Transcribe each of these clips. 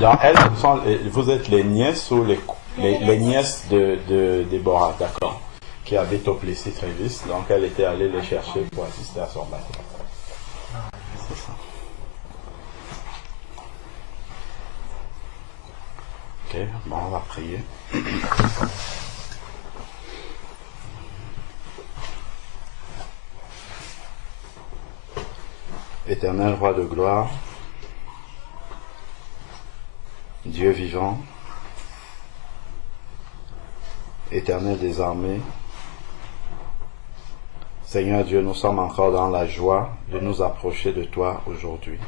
Donc, vous êtes les nièces ou les nièces de Déborah, d'accord, qui habitent au Plessis Trévis. Donc, elle était allée les chercher pour assister à son baptême. C'est ça. Ok, bon, on va prier. Éternel roi de gloire, Dieu vivant, Éternel des armées, Seigneur Dieu, nous sommes encore dans la joie de nous approcher de toi aujourd'hui.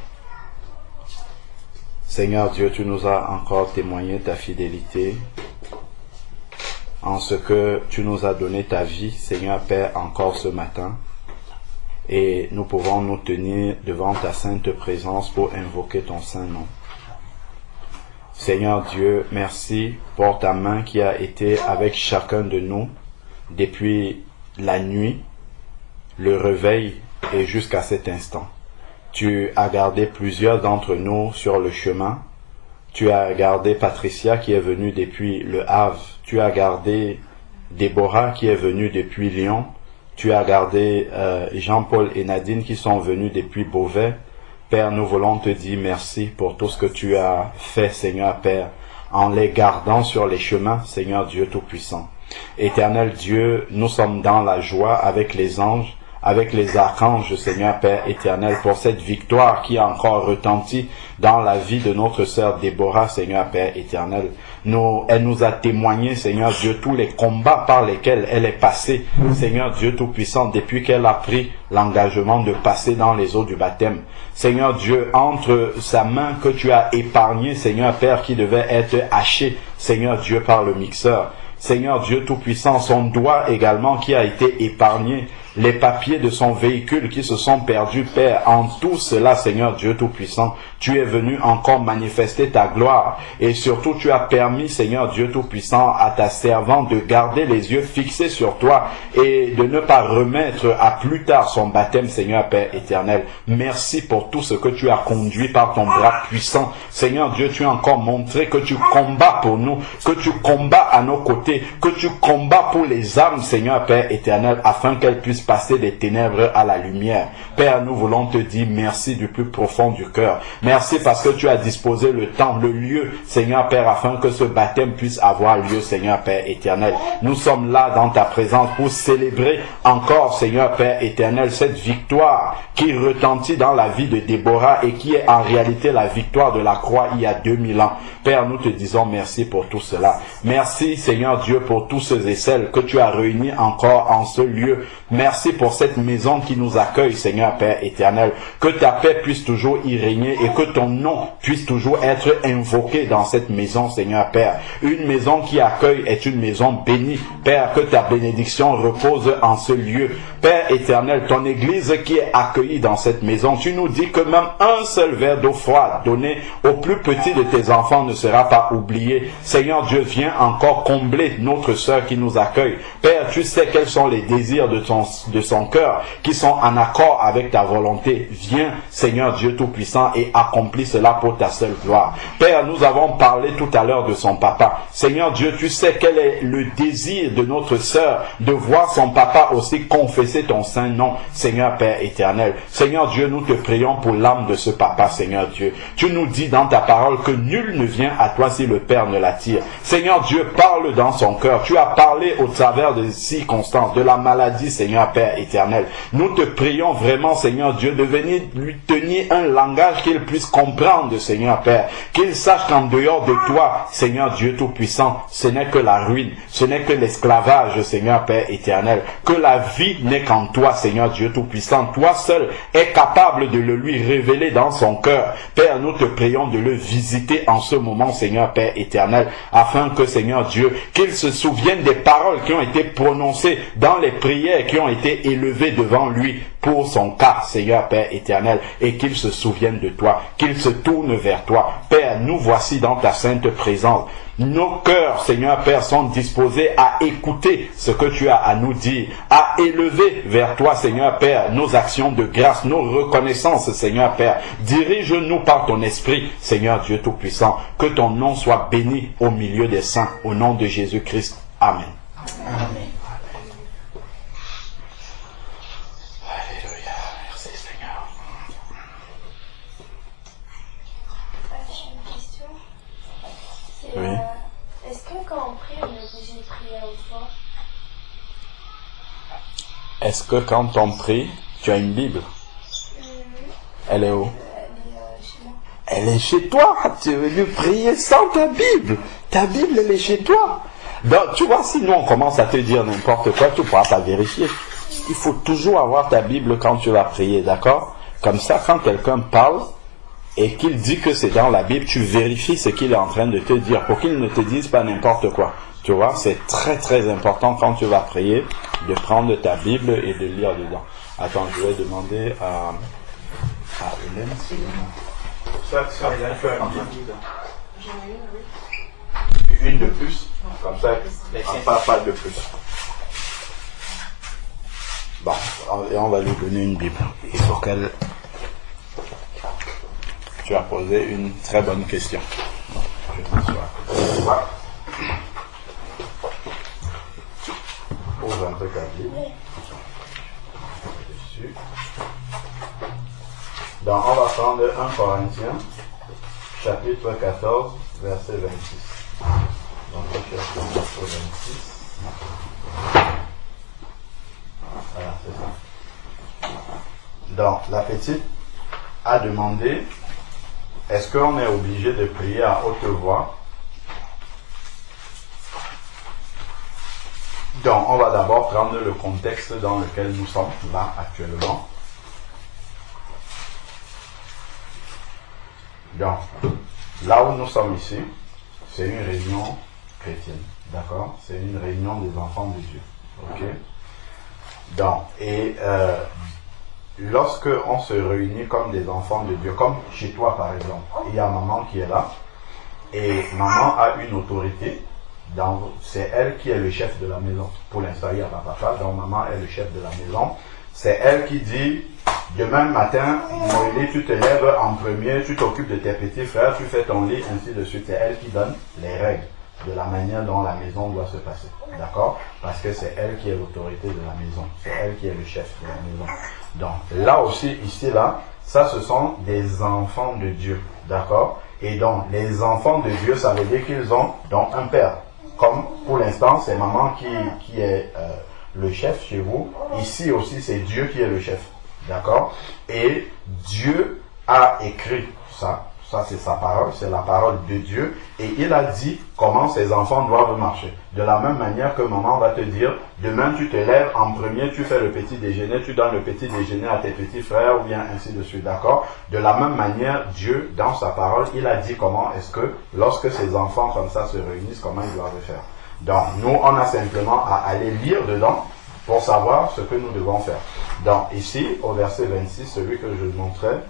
Seigneur Dieu, tu nous as encore témoigné ta fidélité en ce que tu nous as donné ta vie, Seigneur Père, encore ce matin. Et nous pouvons nous tenir devant ta sainte présence pour invoquer ton saint nom. Seigneur Dieu, merci pour ta main qui a été avec chacun de nous depuis la nuit, le réveil et jusqu'à cet instant. Tu as gardé plusieurs d'entre nous sur le chemin. Tu as gardé Patricia qui est venue depuis Le Havre. Tu as gardé Déborah qui est venue depuis Lyon. Tu as gardé Jean-Paul et Nadine qui sont venus depuis Beauvais. Père, nous voulons te dire merci pour tout ce que tu as fait, Seigneur Père, en les gardant sur les chemins, Seigneur Dieu Tout-Puissant. Éternel Dieu, nous sommes dans la joie avec les anges, avec les archanges, Seigneur Père éternel, pour cette victoire qui a encore retenti dans la vie de notre sœur Déborah, Seigneur Père éternel. Elle nous a témoigné, Seigneur Dieu, tous les combats par lesquels elle est passée, Seigneur Dieu Tout-Puissant, depuis qu'elle a pris l'engagement de passer dans les eaux du baptême. Seigneur Dieu, entre sa main que tu as épargnée, Seigneur Père, qui devait être hachée, Seigneur Dieu, par le mixeur. Seigneur Dieu Tout-Puissant, son doigt également qui a été épargné, les papiers de son véhicule qui se sont perdus, Père, en tout cela, Seigneur Dieu Tout-Puissant, tu es venu encore manifester ta gloire et surtout tu as permis, Seigneur Dieu Tout-Puissant, à ta servante de garder les yeux fixés sur toi et de ne pas remettre à plus tard son baptême, Seigneur Père éternel. Merci pour tout ce que tu as conduit par ton bras puissant. Seigneur Dieu, tu as encore montré que tu combats pour nous, que tu combats à nos côtés, que tu combats pour les âmes, Seigneur Père éternel, afin qu'elles puissent passer des ténèbres à la lumière. Père, nous voulons te dire merci du plus profond du cœur. Merci parce que tu as disposé le temps, le lieu, Seigneur Père, afin que ce baptême puisse avoir lieu, Seigneur Père éternel. Nous sommes là dans ta présence pour célébrer encore, Seigneur Père éternel, cette victoire qui retentit dans la vie de Déborah et qui est en réalité la victoire de la croix il y a 2000 ans. Père, nous te disons merci pour tout cela. Merci, Seigneur Dieu, pour tous ceux et celles que tu as réunis encore en ce lieu. Merci pour cette maison qui nous accueille, Seigneur Père éternel. Que ta paix puisse toujours y régner et que ton nom puisse toujours être invoqué dans cette maison, Seigneur Père. Une maison qui accueille est une maison bénie. Père, que ta bénédiction repose en ce lieu. Père éternel, ton église qui est accueillie dans cette maison, tu nous dis que même un seul verre d'eau froide donné au plus petit de tes enfants ne sera pas oublié. Seigneur Dieu, viens encore combler notre sœur qui nous accueille. Père, tu sais quels sont les désirs de son cœur qui sont en accord avec ta volonté. Viens, Seigneur Dieu Tout-Puissant, et accomplis cela pour ta seule gloire. Père, nous avons parlé tout à l'heure de son papa. Seigneur Dieu, tu sais quel est le désir de notre sœur de voir son papa aussi confesser ton saint nom, Seigneur Père éternel. Seigneur Dieu, nous te prions pour l'âme de ce papa, Seigneur Dieu. Tu nous dis dans ta parole que nul ne vient à toi si le Père ne l'attire. Seigneur Dieu, parle dans son cœur. Tu as parlé au travers des circonstances, de la maladie, Seigneur Père éternel. Nous te prions vraiment, Seigneur Dieu, de venir lui tenir un langage qu'il puisse comprendre, Seigneur Père. Qu'il sache qu'en dehors de toi, Seigneur Dieu Tout-Puissant, ce n'est que la ruine, ce n'est que l'esclavage, Seigneur Père éternel. Que la vie n'est qu'en toi, Seigneur Dieu Tout-Puissant. Toi seul est capable de le lui révéler dans son cœur. Père, nous te prions de le visiter en ce moment, Seigneur Père éternel, afin que, Seigneur Dieu, qu'il se souvienne des paroles qui ont été prononcées dans les prières qui ont été élevés devant lui pour son cas, Seigneur Père éternel, et qu'il se souvienne de toi, qu'il se tourne vers toi. Père, nous voici dans ta sainte présence. Nos cœurs, Seigneur Père, sont disposés à écouter ce que tu as à nous dire, à élever vers toi, Seigneur Père, nos actions de grâce, nos reconnaissances, Seigneur Père. Dirige-nous par ton esprit, Seigneur Dieu Tout-Puissant. Que ton nom soit béni au milieu des saints, au nom de Jésus-Christ. Amen. Amen. Alléluia. Merci, Seigneur. J'ai une question. Oui. Est-ce que quand on prie, on est obligé de prier à haute voix? Est-ce que quand on prie, tu as une Bible? Elle est où? Chez moi. Elle est chez toi. Tu es venu prier sans ta Bible. Ta Bible, elle est chez toi. Donc, tu vois, si nous, on commence à te dire n'importe quoi, tu ne pourras pas vérifier. Il faut toujours avoir ta Bible quand tu vas prier, d'accord? Comme ça, quand quelqu'un parle et qu'il dit que c'est dans la Bible, tu vérifies ce qu'il est en train de te dire pour qu'il ne te dise pas n'importe quoi. Tu vois, c'est très très important quand tu vas prier de prendre ta Bible et de lire dedans. Attends, je vais demander à Hélène. Ça, Hélène, tu as une Bible? J'en ai une, oui. Une de plus? Comme ça, pas de plus. Bon, et on va lui donner une Bible. Il faut qu'elle... Tu as posé une très bonne question. Je m'assois. Ouvre un peu ta Bible. Dessus. Donc, on va prendre 1 Corinthiens, chapitre 14, verset 26. Donc, chapitre 26. Voilà, c'est ça. Donc, la petite a demandé, est-ce qu'on est obligé de prier à haute voix? Donc, on va d'abord prendre le contexte dans lequel nous sommes là actuellement. Donc, là où nous sommes ici, c'est une réunion chrétienne, d'accord? C'est une réunion des enfants de Dieu, ok? Donc, et lorsque on se réunit comme des enfants de Dieu, comme chez toi par exemple, il y a maman qui est là, et maman a une autorité, c'est elle qui est le chef de la maison. Pour l'instant, il n'y a pas papa, donc maman est le chef de la maison. C'est elle qui dit, demain matin, Moïse, tu te lèves en premier, tu t'occupes de tes petits frères, tu fais ton lit, ainsi de suite. C'est elle qui donne les règles de la manière dont la maison doit se passer. D'accord? Parce que c'est elle qui est l'autorité de la maison. C'est elle qui est le chef de la maison. Donc, là aussi, ici, là, ça, ce sont des enfants de Dieu. D'accord? Et donc, les enfants de Dieu, ça veut dire qu'ils ont donc un père. Comme, pour l'instant, c'est maman qui est le chef chez vous. Ici aussi, c'est Dieu qui est le chef. D'accord? Et Dieu a écrit ça. Ça, c'est sa parole, c'est la parole de Dieu. Et il a dit comment ses enfants doivent marcher. De la même manière que maman va te dire, demain tu te lèves en premier, tu fais le petit déjeuner, tu donnes le petit déjeuner à tes petits frères, ou bien ainsi de suite, d'accord? De la même manière, Dieu, dans sa parole, il a dit comment est-ce que, lorsque ses enfants comme ça se réunissent, comment ils doivent faire. Donc, nous, on a simplement à aller lire dedans pour savoir ce que nous devons faire. Donc, ici, au verset 26, celui que je montrais,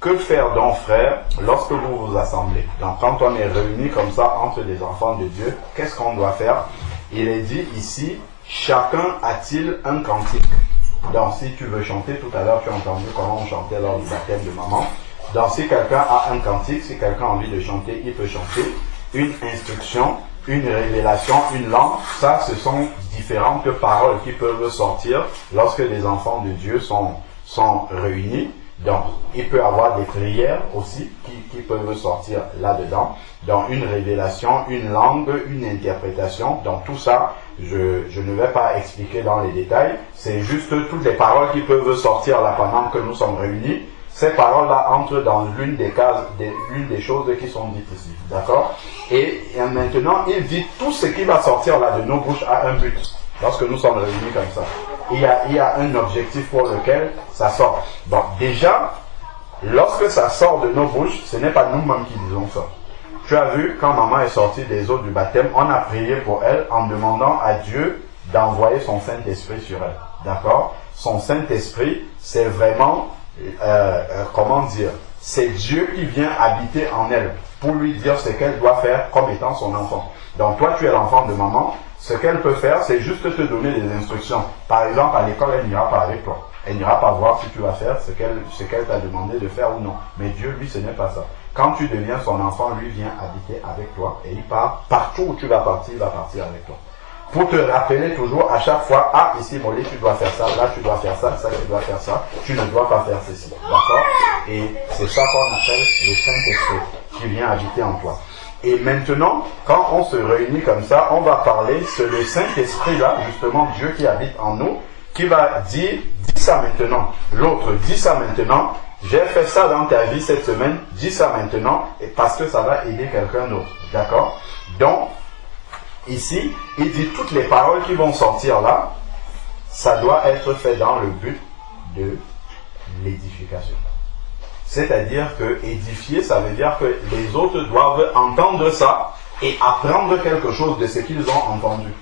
que faire donc, frères, lorsque vous vous assemblez? Donc, quand on est réunis comme ça entre des enfants de Dieu, qu'est-ce qu'on doit faire? Il est dit ici, chacun a-t-il un cantique? Donc, si tu veux chanter, tout à l'heure, tu as entendu comment on chantait lors du baptême de maman. Donc, si quelqu'un a un cantique, si quelqu'un a envie de chanter, il peut chanter. Une instruction, une révélation, une langue, ça, ce sont différentes paroles qui peuvent sortir lorsque les enfants de Dieu sont réunis. Donc, il peut y avoir des prières aussi qui peuvent sortir là-dedans. Donc, une révélation, une langue, une interprétation. Donc, tout ça, je ne vais pas expliquer dans les détails. C'est juste toutes les paroles qui peuvent sortir là pendant que nous sommes réunis. Ces paroles-là entrent dans l'une des cases, l'une des choses qui sont dites ici. D'accord? Et maintenant, il dit tout ce qui va sortir là de nos bouches a un but. Lorsque nous sommes réunis comme ça. Il y a un objectif pour lequel ça sort. Bon, déjà, lorsque ça sort de nos bouches, ce n'est pas nous-mêmes qui disons ça. Tu as vu, quand maman est sortie des eaux du baptême, on a prié pour elle en demandant à Dieu d'envoyer son Saint-Esprit sur elle. D'accord? Son Saint-Esprit, c'est vraiment, comment dire, c'est Dieu qui vient habiter en elle pour lui dire ce qu'elle doit faire comme étant son enfant. Donc toi, tu es l'enfant de maman. Ce qu'elle peut faire, c'est juste te donner des instructions. Par exemple, à l'école, elle n'ira pas avec toi. Elle n'ira pas voir si tu vas faire ce qu'elle t'a demandé de faire ou non. Mais Dieu, lui, ce n'est pas ça. Quand tu deviens son enfant, lui vient habiter avec toi et il part partout où tu vas partir, il va partir avec toi. Pour te rappeler toujours à chaque fois, ah, ici, Molly, tu dois faire ça, là, tu dois faire ça, ça, tu dois faire ça, tu ne dois pas faire ceci. D'accord? Et c'est ça qu'on appelle le Saint-Esprit qui vient habiter en toi. Et maintenant, quand on se réunit comme ça, on va parler, c'est le Saint-Esprit là, justement, Dieu qui habite en nous, qui va dire, dis ça maintenant. L'autre, dis ça maintenant. J'ai fait ça dans ta vie cette semaine, dis ça maintenant, et parce que ça va aider quelqu'un d'autre. D'accord? Donc, ici, il dit toutes les paroles qui vont sortir là, ça doit être fait dans le but de l'édification. C'est-à-dire que édifier, ça veut dire que les autres doivent entendre ça et apprendre quelque chose de ce qu'ils ont entendu.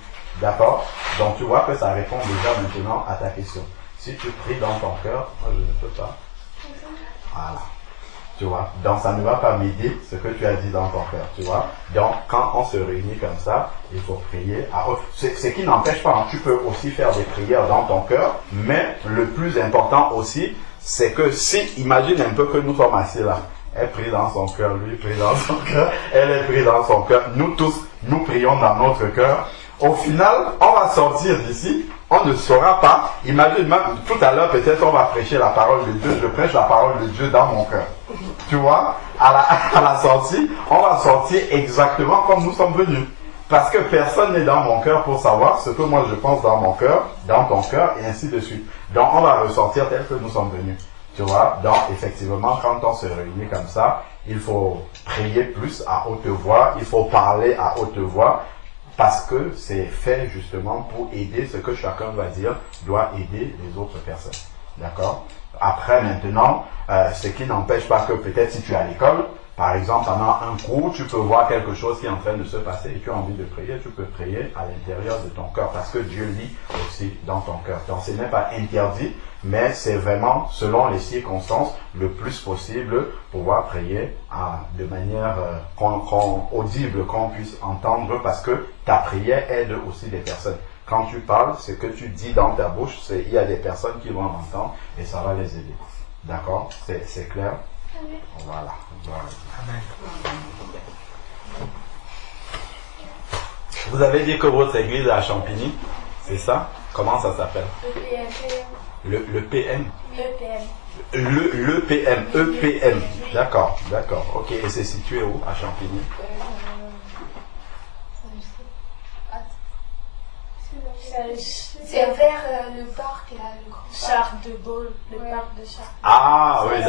D'accord? Donc tu vois que ça répond déjà maintenant à ta question. Si tu pries dans ton cœur, moi je ne peux pas. Voilà. Tu vois? Donc ça ne va pas m'aider ce que tu as dit dans ton cœur. Tu vois? Donc quand on se réunit comme ça, il faut prier à haute. Ce qui n'empêche pas, hein, tu peux aussi faire des prières dans ton cœur, mais le plus important aussi, c'est que si, imagine un peu que nous sommes assis là, elle prie dans son cœur, lui prie dans son cœur, elle est prie dans son cœur, nous tous, nous prions dans notre cœur. Au final, on va sortir d'ici, on ne saura pas. Imagine même, tout à l'heure peut-être on va prêcher la parole de Dieu, je prêche la parole de Dieu dans mon cœur. Tu vois, à la sortie, on va sortir exactement comme nous sommes venus. Parce que personne n'est dans mon cœur pour savoir ce que moi je pense dans mon cœur, dans ton cœur, et ainsi de suite. Donc on va ressortir tel que nous sommes venus. Tu vois, donc effectivement, quand on se réunit comme ça, il faut prier plus à haute voix, il faut parler à haute voix, parce que c'est fait justement pour aider ce que chacun va dire, doit aider les autres personnes. D'accord? Après maintenant, ce qui n'empêche pas que peut-être si tu es à l'école, par exemple, pendant un cours, tu peux voir quelque chose qui est en train de se passer et tu as envie de prier, tu peux prier à l'intérieur de ton cœur parce que Dieu lit aussi dans ton cœur. Donc ce n'est pas interdit, mais c'est vraiment, selon les circonstances, le plus possible pouvoir prier de manière audible, qu'on puisse entendre parce que ta prière aide aussi des personnes. Quand tu parles, ce que tu dis dans ta bouche, il y a des personnes qui vont l'entendre et ça va les aider. D'accord? C'est clair? Voilà. Amen. Vous avez dit que votre église est à Champigny, c'est ça? Comment ça s'appelle? Le PM. Le PM. EPM. D'accord, d'accord. Ok, et c'est situé où? À Champigny? C'est vers le parc, là, le grand Charles de Gaulle, le parc de Charles. Ah oui,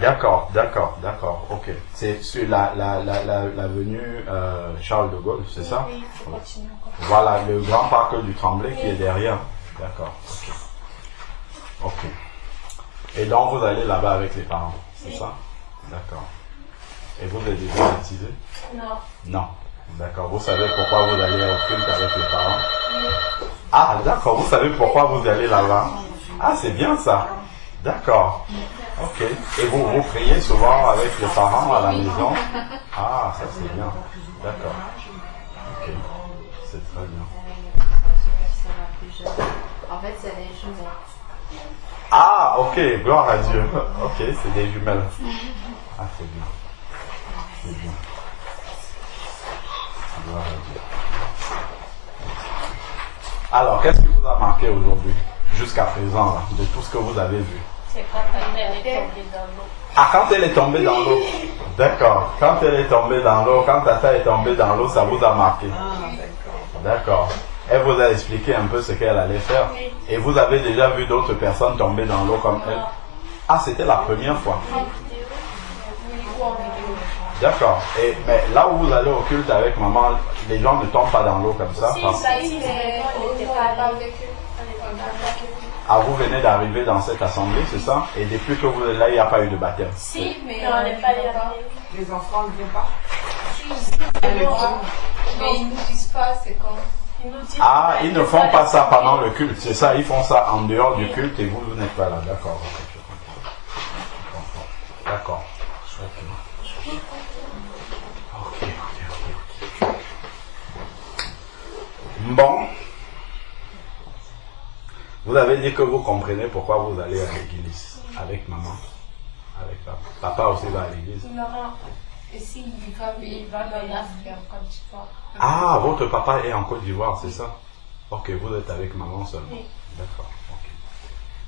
d'accord, ok. C'est sur l'avenue Charles de Gaulle, c'est ça? Oui, il faut continuer encore. Voilà, le grand parc du Tremblay qui est derrière. D'accord, ok. Et donc vous allez là-bas avec les parents, c'est ça? D'accord. Et vous êtes déjà baptisé? Non. Non. D'accord. Vous savez pourquoi vous allez au culte avec les parents? Ah, d'accord. Vous savez pourquoi vous allez là-bas? Ah, c'est bien ça. D'accord. Ok. Et vous priez souvent avec les parents à la maison? Ah, ça c'est bien. D'accord. Ok. C'est très bien. En fait, c'est des jumelles. Ah, ok. Gloire à Dieu. Ok, c'est des jumelles. Ah, c'est bien. C'est bien. Gloire à Dieu. Alors, qu'est-ce qui vous a marqué aujourd'hui, jusqu'à présent, là, de tout ce que vous avez vu? C'est quand elle est tombée dans l'eau. Ah, quand elle est tombée dans l'eau. D'accord. Quand elle est tombée dans l'eau, quand Tata est tombée dans l'eau, ça vous a marqué. D'accord. Elle vous a expliqué un peu ce qu'elle allait faire. Et vous avez déjà vu d'autres personnes tomber dans l'eau comme elle? Ah, c'était la première fois. D'accord. Mais là où vous allez au culte avec maman, les gens ne tombent pas dans l'eau comme ça? Si, ça y est, mais on n'était pas avec eux. Ah, vous venez d'arriver dans cette assemblée, c'est ça? Et depuis que vous êtes là, il n'y a pas eu de baptême? Si, mais on n'est pas allé. Les enfants ne viennent pas. Mais ils ne nous disent pas, c'est quand. Ah, ils ne font pas ça pendant le culte, c'est ça, ils font ça en dehors du culte et vous n'êtes pas là, d'accord. Ok, je comprends. D'accord. Ok. Bon. Vous avez dit que vous comprenez pourquoi vous allez à l'église avec maman, avec papa. Papa aussi va à l'église. Non, et si il va dans l'Afrique, en Côte d'Ivoire. Ah, votre papa est en Côte d'Ivoire, c'est ça? Ok, vous êtes avec maman seulement. Oui. D'accord, ok.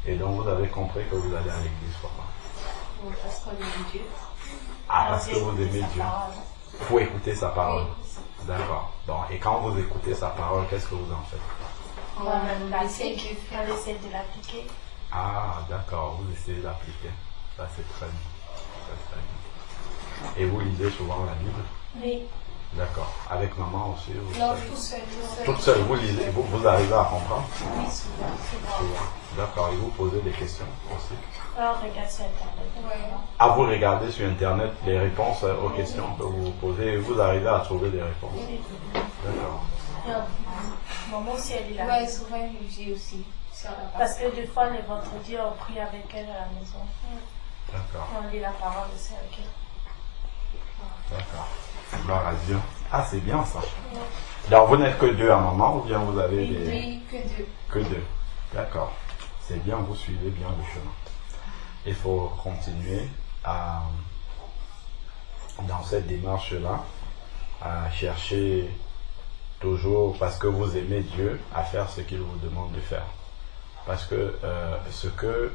Et donc vous avez compris que vous allez à l'église, papa. Oui, parce qu'on aime Dieu. Ah, parce que vous aimez Dieu. Pour écouter sa parole. D'accord. Donc, et quand vous écoutez sa parole, qu'est-ce que vous en faites? On essaie de l'appliquer. Ah, d'accord, vous essayez d'appliquer. Ça, c'est très bien. Ça, c'est très bien. Et vous lisez souvent la Bible? Oui. D'accord. Avec maman aussi? Non, tout seul. Toute seule, vous lisez, vous arrivez à comprendre? Oui, souvent. Souvent. D'accord. Et vous posez des questions aussi? Alors, on regarde sur Internet. Ouais. À vous regarder sur Internet les réponses aux questions que vous posez et vous arrivez à trouver des réponses. D'accord. Maman aussi, elle est là. Oui, souvent, j'ai aussi. Parce que des fois, les vendredis, on prie avec elle à la maison. D'accord. On lit la parole aussi avec elle. D'accord. Gloire à Dieu. Ah, c'est bien ça. Donc, vous n'êtes que deux à un moment ou bien vous avez des... Oui, que deux. Que deux. D'accord. C'est bien, vous suivez bien le chemin. Il faut continuer dans cette démarche-là, à chercher toujours, parce que vous aimez Dieu, à faire ce qu'il vous demande de faire. Parce que ce que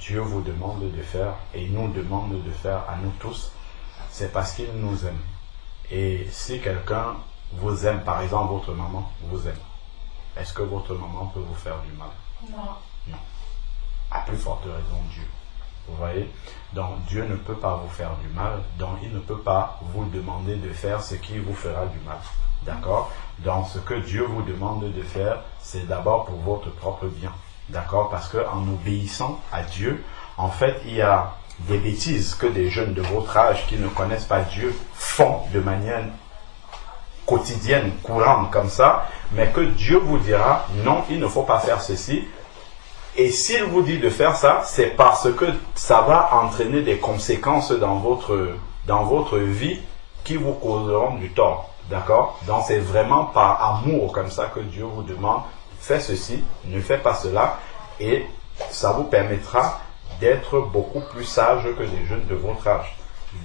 Dieu vous demande de faire et nous demande de faire à nous tous, c'est parce qu'il nous aime. Et si quelqu'un vous aime, par exemple votre maman vous aime, est-ce que votre maman peut vous faire du mal? Non. Non. À plus forte raison Dieu. Vous voyez? Donc Dieu ne peut pas vous faire du mal, donc il ne peut pas vous demander de faire ce qui vous fera du mal. D'accord? Donc ce que Dieu vous demande de faire, c'est d'abord pour votre propre bien. D'accord? Parce qu'en obéissant à Dieu, en fait, il y a des bêtises que des jeunes de votre âge qui ne connaissent pas Dieu font de manière quotidienne, courante comme ça, mais que Dieu vous dira, non, il ne faut pas faire ceci. Et s'il vous dit de faire ça, c'est parce que ça va entraîner des conséquences dans votre vie qui vous causeront du tort. D'accord? Donc c'est vraiment par amour comme ça que Dieu vous demande, fais ceci, ne fais pas cela, et ça vous permettra d'être beaucoup plus sage que les jeunes de votre âge.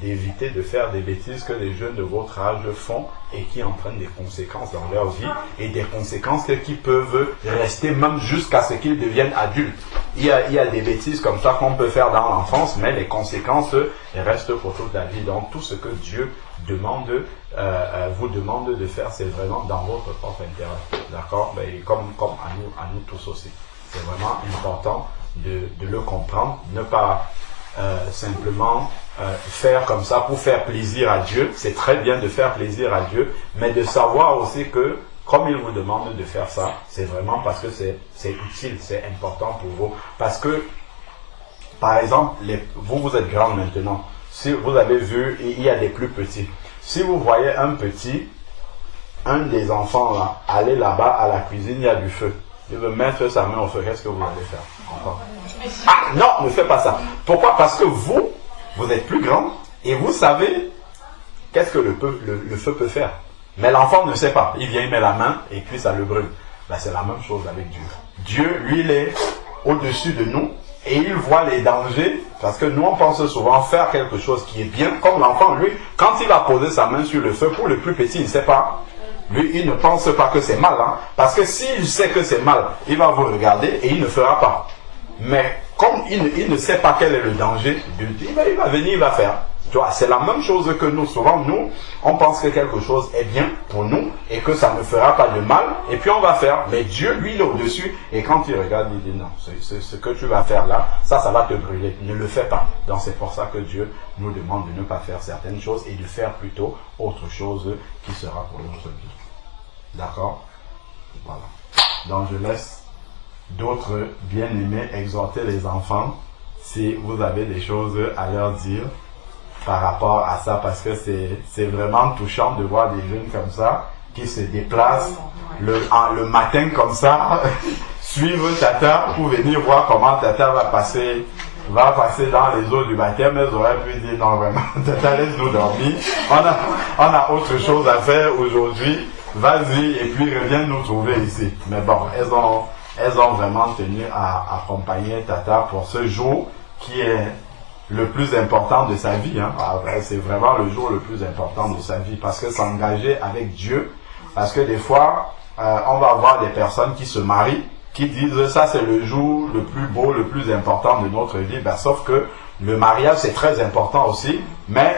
D'éviter de faire des bêtises que les jeunes de votre âge font et qui entraînent des conséquences dans leur vie et des conséquences qui peuvent rester même jusqu'à ce qu'ils deviennent adultes. Il y a des bêtises comme ça qu'on peut faire dans l'enfance, mais les conséquences restent pour toute la vie. Donc tout ce que Dieu demande, vous demande de faire, c'est vraiment dans votre propre intérêt. D'accord? Mais comme à nous tous aussi. C'est vraiment important de le comprendre, ne pas simplement faire comme ça pour faire plaisir à Dieu. C'est très bien de faire plaisir à Dieu, mais de savoir aussi que comme il vous demande de faire ça, c'est vraiment parce que c'est utile, c'est important pour vous. Parce que, par exemple, vous êtes grand maintenant. Si vous avez vu, il y a des plus petits. Si vous voyez un des enfants là, aller là-bas à la cuisine, il y a du feu. Il veut mettre sa main au feu, qu'est-ce que vous allez faire? Encore. Ah non, ne faites pas ça. Pourquoi? Parce que vous êtes plus grand et vous savez qu'est-ce que le feu peut faire. Mais l'enfant ne sait pas. Il vient, il met la main et puis ça le brûle. Ben, c'est la même chose avec Dieu. Dieu, lui, il est au-dessus de nous et il voit les dangers. Parce que nous, on pense souvent faire quelque chose qui est bien. Comme l'enfant, lui, quand il va poser sa main sur le feu, pour le plus petit, il ne sait pas. Lui, il ne pense pas que c'est mal. Hein, parce que s'il sait que c'est mal, il va vous regarder et il ne fera pas. Mais comme il ne sait pas quel est le danger, il va venir, il va faire. Tu vois, c'est la même chose que nous. Souvent, nous, on pense que quelque chose est bien pour nous et que ça ne fera pas de mal. Et puis on va faire. Mais Dieu, lui, il est au-dessus. Et quand il regarde, il dit non, ce que tu vas faire là, ça va te brûler. Ne le fais pas. Donc c'est pour ça que Dieu nous demande de ne pas faire certaines choses et de faire plutôt autre chose qui sera pour notre vie. D'accord? Voilà. Donc je laisse d'autres bien-aimés exhorter les enfants si vous avez des choses à leur dire par rapport à ça, parce que c'est vraiment touchant de voir des jeunes comme ça qui se déplacent le matin comme ça, suivre Tata pour venir voir comment Tata va passer dans les eaux du baptême. Elles auraient pu dire non vraiment, Tata laisse-nous dormir, on a autre chose à faire aujourd'hui, vas-y et puis reviens nous trouver ici. Mais bon, elles ont vraiment tenu à accompagner Tata pour ce jour qui est le plus important de sa vie. C'est vraiment le jour le plus important de sa vie parce que s'engager avec Dieu, parce que des fois on va voir des personnes qui se marient qui disent ça c'est le jour le plus beau, le plus important de notre vie. Sauf que le mariage c'est très important aussi, mais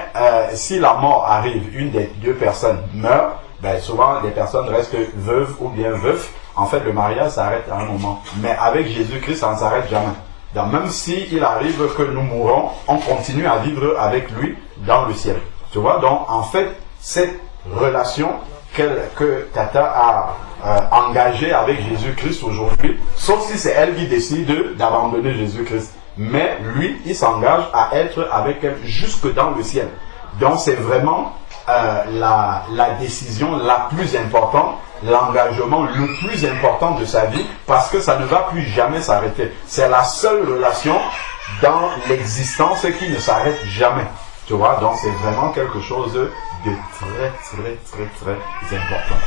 si la mort arrive, une des deux personnes meurt, souvent les personnes restent veuves ou bien veufs. En fait le mariage s'arrête à un moment, mais avec Jésus-Christ ça ne s'arrête jamais. Donc, même s'il arrive que nous mourons, on continue à vivre avec lui dans le ciel. Tu vois, donc en fait cette relation que Tata a engagée avec Jésus-Christ aujourd'hui, sauf si c'est elle qui décide d'abandonner Jésus-Christ. Mais lui, il s'engage à être avec elle jusque dans le ciel. Donc c'est vraiment la décision la plus importante, l'engagement le plus important de sa vie, parce que ça ne va plus jamais s'arrêter. C'est la seule relation dans l'existence qui ne s'arrête jamais. Tu vois, donc c'est vraiment quelque chose de très, très, très, très important.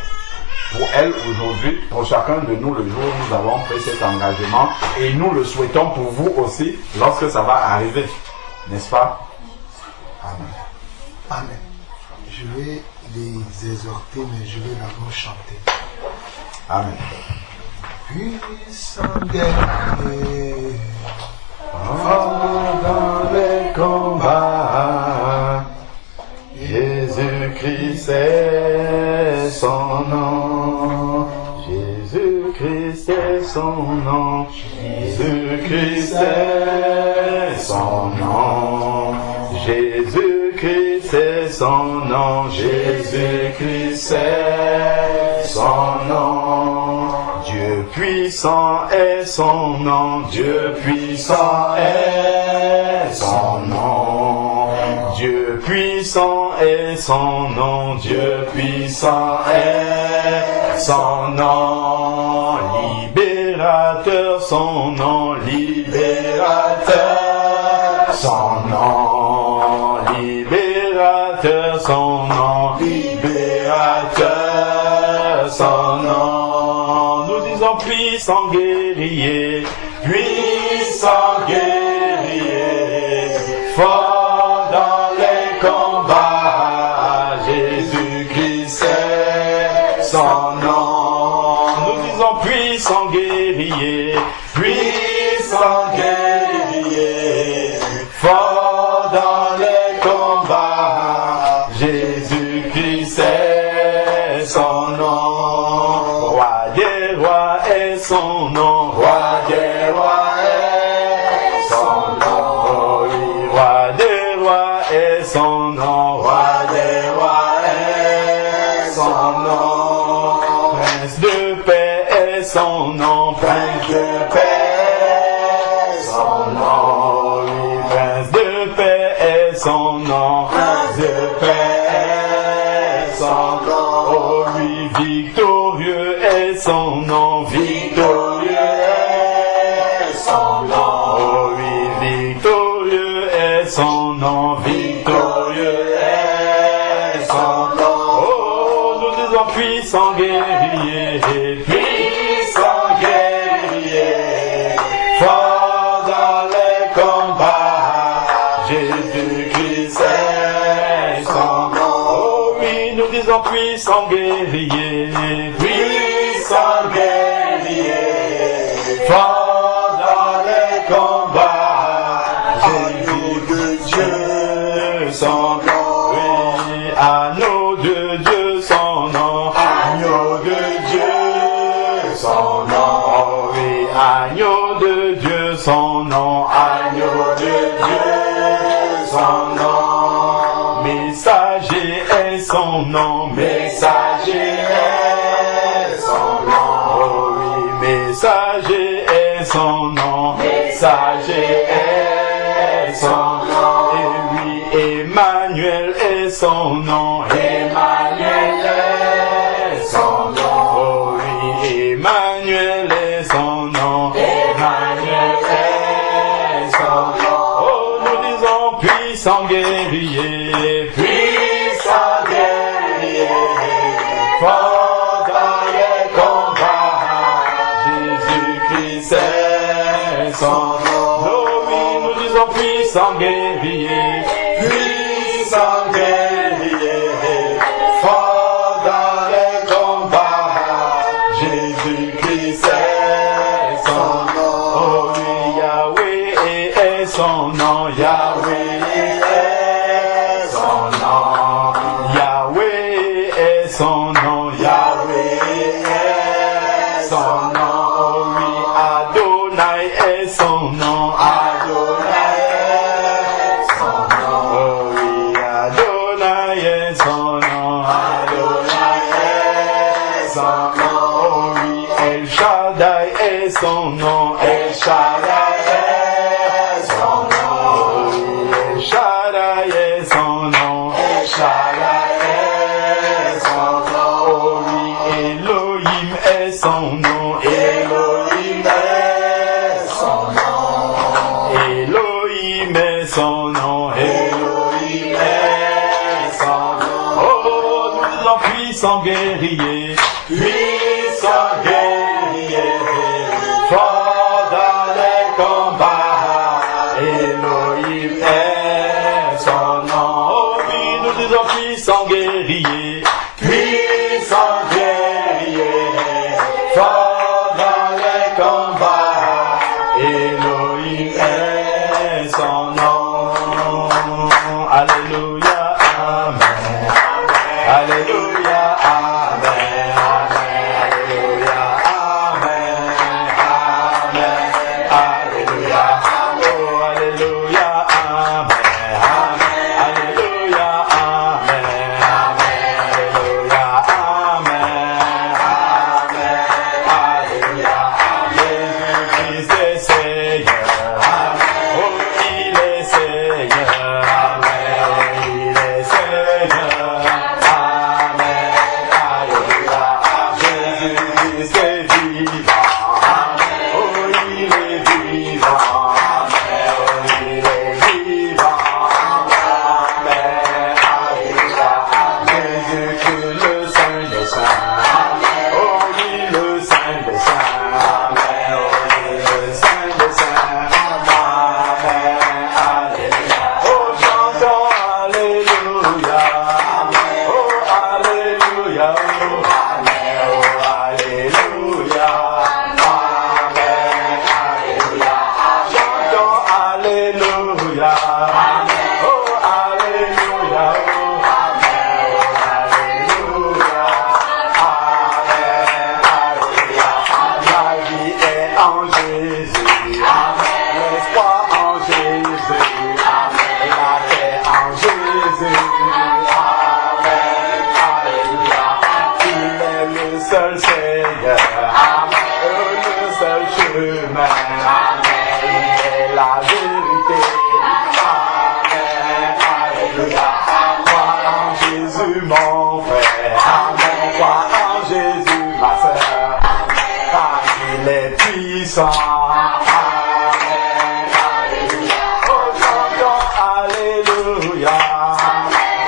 Pour elle, aujourd'hui, pour chacun de nous, le jour où nous avons pris cet engagement, et nous le souhaitons pour vous aussi, lorsque ça va arriver. N'est-ce pas? Amen. Amen. Je vais les exhorter, mais je vais d'abord chanter. Amen. Puissant guerrier, fort dans les combats, Jésus-Christ est son nom. Jésus-Christ est son nom. Jésus-Christ est son nom. Jésus-Christ est son nom. Jésus-Christ est son nom. Dieu puissant est son nom. Dieu puissant est son nom. Dieu puissant est son nom. Dieu puissant est son nom. Libérateur son nom. Libérateur son nom. Libérateur son nom. Libérateur son nom. Nous disons puissant guerrier. Puissant guerrier. Fort dans les combats. Jésus-Christ est son nom. Nous disons puissant guerrier. Puissant guerrier. Fort dans les combats. Jésus-Christ est son nom. Roi des rois est son nom. Roi des rois est son nom. Oh oui, roi des rois est son nom. Roi des rois est son nom. Prince de paix est son nom. Prince de paix est son nom. Oui, prince de paix est son nom. Prince de paix est son nom. Oh oui, victorieux est son nom. Victorieux est son nom. Oh oui, victorieux est son nom. Victorieux est son nom. Oh, nous disons puissant guerrier. Puissant guerrier. Fort dans les combats. Jésus-Christ est son nom. Oh oui, nous disons puissant guerrier. Puissant guerrier. Fort dans les combats. Jésus de Dieu son nom. Oui, agneau de Dieu son nom. Agneau de Dieu son nom. Oh oui, agneau de Dieu son nom. Agneau de Dieu son nom. Messager est son nom. Messager est son nom. Oh oui, messager est son nom. Messager est son nom. Et oui, Emmanuel est son nom. Emmanuel est son nom. Oh oui, fort dans les combats. Jésus-Christ est son nom. Oh oui, nous disons puissant guerrier, puissant guerrier, fort dans les combats. Jésus-Christ est son nom. Oh oui, Yahweh est son nom. Yahweh est son nom. Yahweh est son nom. Yahweh est son nom. Oh oui, Adonai est son nom. Adonai est son nom. Oh oui, Adonai est son nom. Adonai est son nom. Oh oui, El Shaddai est son nom. El Shaddai est son nom. Oh oui, El Shaddai est son nom. El Shaddai est son nom. Oh oui, Elohim est son nom. Elohim est son nom. Elohim est son nom. Elohim est son nom. Oh, nous disons puissant guerrier, puissant guerrier, fort dans les combats. Elohim est son nom. Oh oui, nous disons puissant guerrier, puissant guerrier, fort dans les combats. Elohim est son nom. Alléluia, amen. Alléluia, amen. Alléluia, amen. Amen. Alléluia. Oh, alléluia, amen. Alléluia, amen. Alléluia, amen. Alléluia. Jésus-Christ est Seigneur. Oh, il est Seigneur. Il est Seigneur. Amen. Alléluia. Jésus-Christ est vivant. Oh, il est vivant. Oh, il est vivant. Amen. Alléluia. Jésus-Christ, le Saint des Saints. Oh, oui, le Saint des Saints. Amen. Oh, oui, le Saint des Saints. Amen. Alléluia. Oh, chantons Alléluia. Oh, Alléluia. Oh, Amen. Oh, Alléluia. Amen. Alléluia. Chantons Alléluia. Oh, Alléluia. Oh, Amen. Oh, Alléluia. Amen. Alléluia. La vie est en Jésus. L'espoir en Jésus. La paix en Jésus. Amen. Alléluia. Il est le seul Seigneur. Le seul chemin. Il est la vérité. Amen. Alléluia. Crois en Jésus, mon frère. Crois en Jésus, ma sœur. Car il est puissant. Amen. Alléluia. Oh, chantons Alléluia.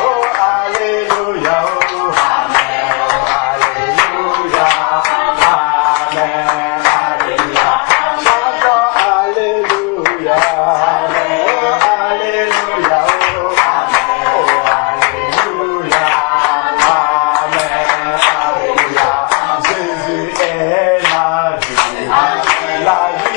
Oh, Alléluia. Oh, Amen. Oh, Alléluia. Amen. Alléluia. Chantons Alléluia. Oh, Alléluia. Oh, Amen. Oh, Alléluia. Amen. Alléluia. Jésus est la vie. La vie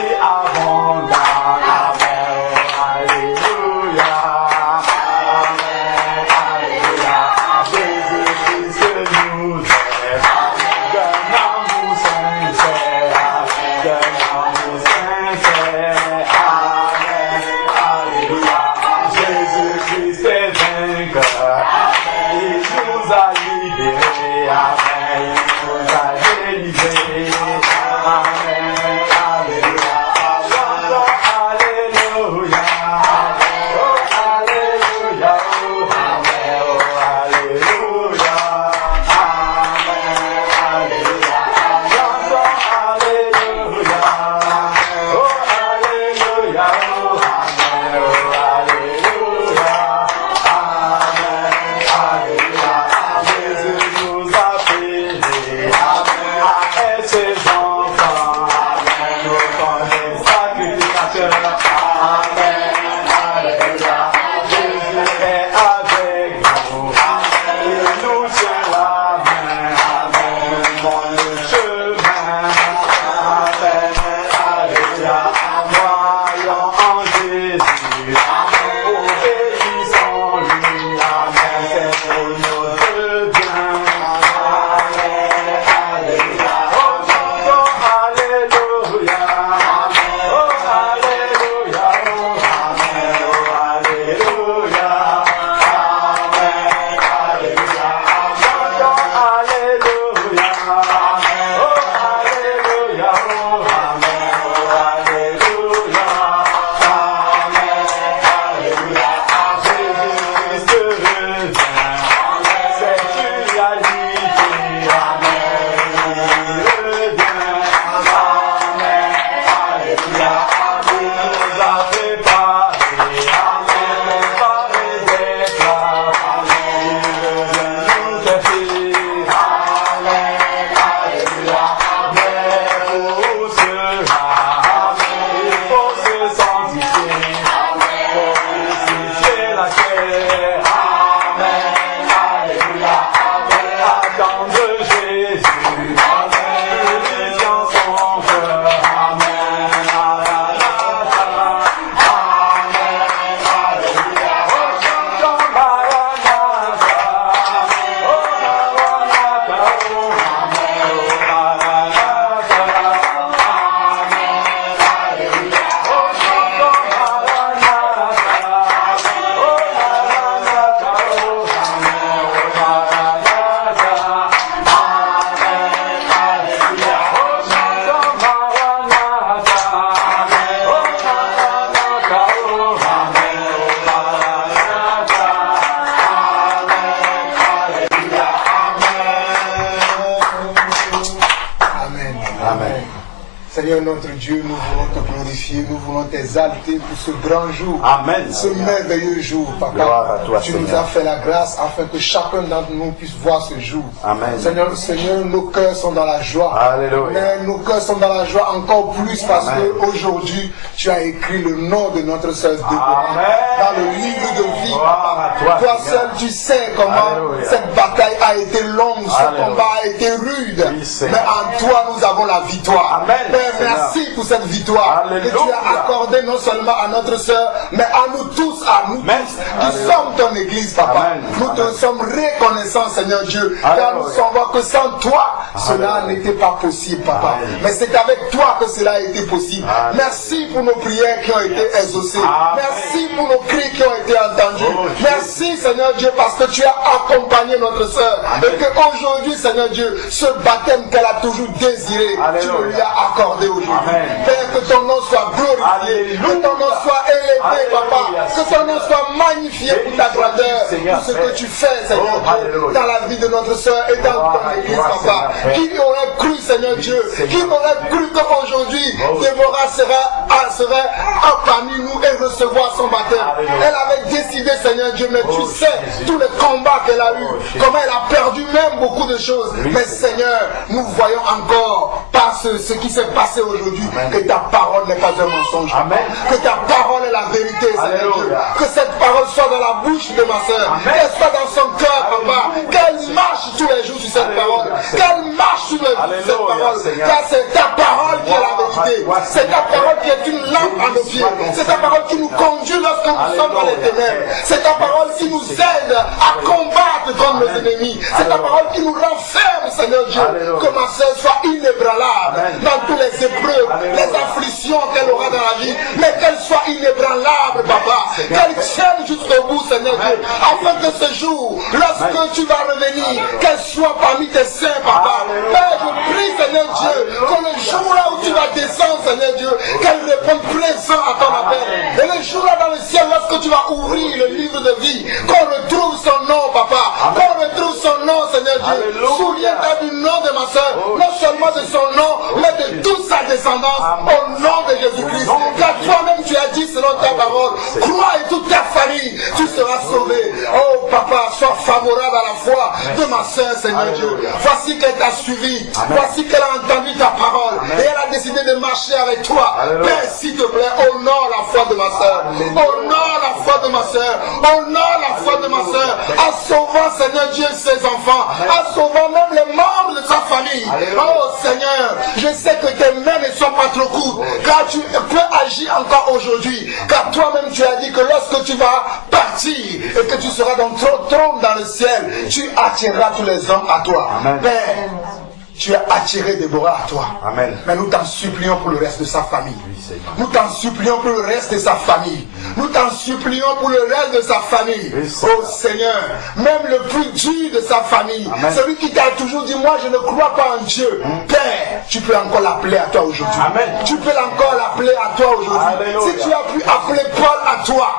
Seigneur notre Dieu, nous voulons te glorifier, nous voulons t'exalter pour ce grand jour. Amen. Ce merveilleux jour, Papa. Gloire à toi, tu Seigneur. nous as fait la grâce afin que chacun d'entre nous puisse voir ce jour. Amen. Seigneur, nos cœurs sont dans la joie. Alléluia. Mais nos cœurs sont dans la joie encore plus parce Amen. qu'aujourd'hui, tu as écrit le nom de notre sœur Déborah Amen. dans le livre de vie. Gloire à toi, Toi Seigneur. seul, tu sais comment Alléluia. cette bataille a été longue, ce Alléluia. combat a été rude. Oui, Seigneur. Mais en toi, nous avons la victoire. Amen, Père, Seigneur. merci pour cette victoire Alléluia. que tu as accordée non seulement à notre sœur, mais à nous tous, Amen. qui Alléluia. sommes ton église, Papa. Amen. Nous te Amen. sommes reconnaissants, Seigneur Dieu, car Alléluia. nous savons que sans toi, cela Alléluia. n'était pas possible, Papa. Amen. Mais c'est avec toi que cela a été possible. Amen. Merci pour nos prières qui ont été exaucées. Amen. Merci pour nos cris qui ont été entendus. Oh, Dieu. Merci, Seigneur Dieu, parce que tu as accompagné notre sœur. Amen. Et qu'aujourd'hui, Seigneur Dieu, ce baptême qu'elle a toujours désiré, tu Alléluia. le lui as accordé aujourd'hui. Amen. Père, que ton nom soit glorifié, Alléluia. que ton nom soit élevé, Alléluia. Papa, que ton nom soit magnifié pour ta grandeur, Seigneur, pour ce Père. que tu fais, Seigneur Oh, Dieu, Alléluia. dans la vie de notre sœur et dans Gloire ton à église, toi, Papa. Seigneur, Qui aurait cru, Seigneur Dieu, Seigneur. qui aurait cru qu'aujourd'hui, Oh. Déborah serait parmi nous et recevoir son baptême. Alléluia. Elle avait décidé, Seigneur Dieu, mais Oh, tu sais Jésus. tous les combats qu'elle a eus, Oh, Jésus. comment elle a perdu même beaucoup de choses. Oui, Mais Seigneur. Seigneur, nous voyons encore par ce qui s'est passé aujourd'hui que ta parole n'est pas un mensonge. Amen. Que ta parole est la vérité, Seigneur Dieu. Alléluia. Que cette parole soit dans la bouche de ma soeur, Amen. qu'elle soit dans son cœur, Papa, Alléluia. qu'elle marche tous les jours sur cette Alléluia, parole, Seigneur. qu'elle marche tous les jours sur cette Alléluia, parole, Seigneur. car c'est ta parole qui est la vérité, Gloire à toi, c'est ta Seigneur. parole qui est une lampe à nos pieds, c'est ta parole qui nous conduit lorsque nous sommes dans les ténèbres, c'est ta parole qui nous aide à combattre contre nos ennemis, c'est ta parole qui nous renferme, Seigneur Dieu, Alléluia. que ma soeur soit inébranlable Amen. dans tous les épreuves, Alléluia. les afflictions qu'elle aura dans la vie, mais qu'elle soit inébranlable, Papa, qu'elle tienne jusqu'au bout, Seigneur Dieu, afin que ce jour, lorsque tu vas revenir, qu'elle soit parmi tes saints, Papa. Alléluia. Père, je prie, Seigneur Dieu, que le jour là où tu vas descendre, Seigneur Dieu, qu'elle réponde présent à ton appel. Et le jour là dans le ciel, lorsque tu vas ouvrir le livre de vie, qu'on retrouve son nom, Papa, qu'on retrouve son nom, Seigneur Dieu. Alléluia. Souviens-toi du nom de ma soeur, Oh, non seulement de son nom, mais de toute sa descendance, au nom de Jésus-Christ. Car toi-même tu as dit selon ta parole, crois et toute ta famille, tu seras sauvé. Oh Papa, sois favorable à la foi de ma soeur, Seigneur Dieu. Voici qu'elle t'a suivi, voici qu'elle a entendu ta parole, et elle a décidé de marcher avec toi. Alléluia. Père, s'il te plaît, honore la foi de ma soeur, honore la foi de ma soeur, honore la foi de ma soeur, en sauvant, Seigneur Dieu, ses enfants, en sauvant même les membres de sa famille. Alléluia. Oh Seigneur, je sais que tes mains ne sont pas trop courtes, car tu peux agir encore aujourd'hui, car toi-même tu as dit que lorsque tu vas partir et que tu seras dans ton trône dans le ciel, tu attireras tous les hommes à toi. Amen. Père, tu as attiré Déborah à toi. Amen. Mais nous t'en supplions pour le reste de sa famille. Oui, Seigneur. Nous t'en supplions pour le reste de sa famille. Nous t'en supplions pour le reste de sa famille. Oui, Seigneur. Oh Seigneur, même le plus dur de sa famille, Amen. celui qui t'a toujours dit, moi je ne crois pas en Dieu. Père, tu peux encore l'appeler à toi aujourd'hui. Amen. Tu peux encore l'appeler à toi aujourd'hui. Alléluia. Si tu as pu appeler Paul à toi,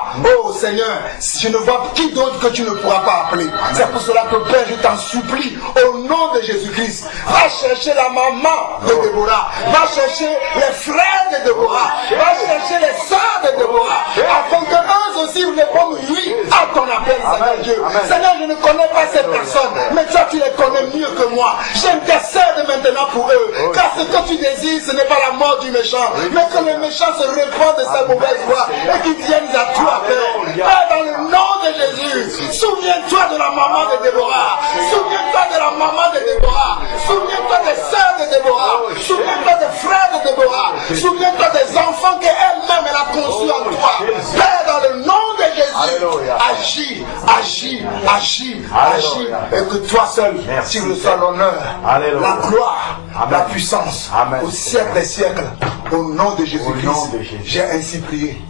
oh Seigneur, je ne vois qui d'autre que tu ne pourras pas appeler. C'est pour cela que Père, je t'en supplie, au nom de Jésus-Christ, va chercher la maman de Déborah, va chercher les frères de Déborah, va chercher les sœurs de Déborah, afin que eux aussi répondent oui à ton appel, Seigneur Dieu. Amen. Seigneur, je ne connais pas ces personnes, mais toi tu les connais mieux que moi. J'intercède maintenant pour eux, car ce que tu désires, ce n'est pas la mort du méchant, mais que le méchant se répand de sa mauvaise voie et qu'il vienne à toi, Père. Père, dans le nom de Jésus, souviens-toi de la maman de Déborah, souviens-toi de la maman de Déborah, souviens-toi des sœurs de Déborah, souviens-toi des frères de Déborah, souviens-toi des enfants qu'elle-même elle a conçus en toi. Père, dans le nom de Jésus, Alléluia. agis, agis, agis, agis, et que toi seul, Merci, tu reçois l'honneur, Alléluia. la gloire, Amen. la puissance, Amen. au siècle des siècles, au nom de Jésus-Christ. Au nom de Jésus. J'ai ainsi prié.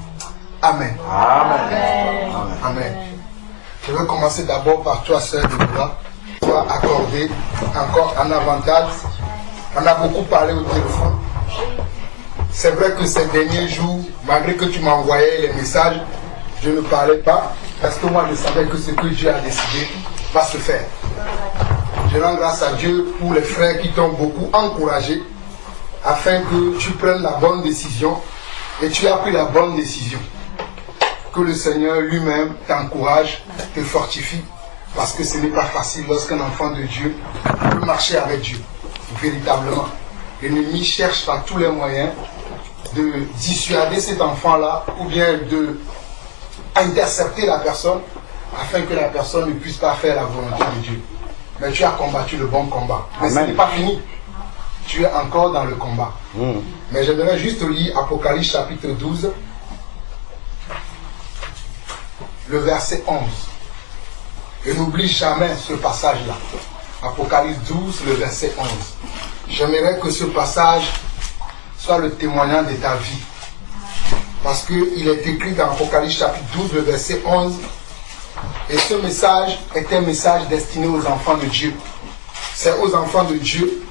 Amen. Amen. Amen. Je vais commencer d'abord par toi, sœur Déborah. Toi accordé encore un avantage. On a beaucoup parlé au téléphone. C'est vrai que ces derniers jours, malgré que tu m'envoyais les messages, je ne parlais pas parce que moi je savais que ce que Dieu a décidé va se faire. Je rends grâce à Dieu pour les frères qui t'ont beaucoup encouragé afin que tu prennes la bonne décision et tu as pris la bonne décision. Que le Seigneur lui-même t'encourage, te fortifie, parce que ce n'est pas facile lorsqu'un enfant de Dieu peut marcher avec Dieu, véritablement. L'ennemi cherche par tous les moyens de dissuader cet enfant-là ou bien de intercepter la personne afin que la personne ne puisse pas faire la volonté de Dieu. Mais tu as combattu le bon combat. Mais ce n'est pas fini. Tu es encore dans le combat. Mais j'aimerais juste lire Apocalypse chapitre 12, le verset 11. Et n'oublie jamais ce passage-là. Apocalypse 12, le verset 11. J'aimerais que ce passage soit le témoignage de ta vie. Parce qu'il est écrit dans Apocalypse chapitre 12, le verset 11. Et ce message est un message destiné aux enfants de Dieu. C'est aux enfants de Dieu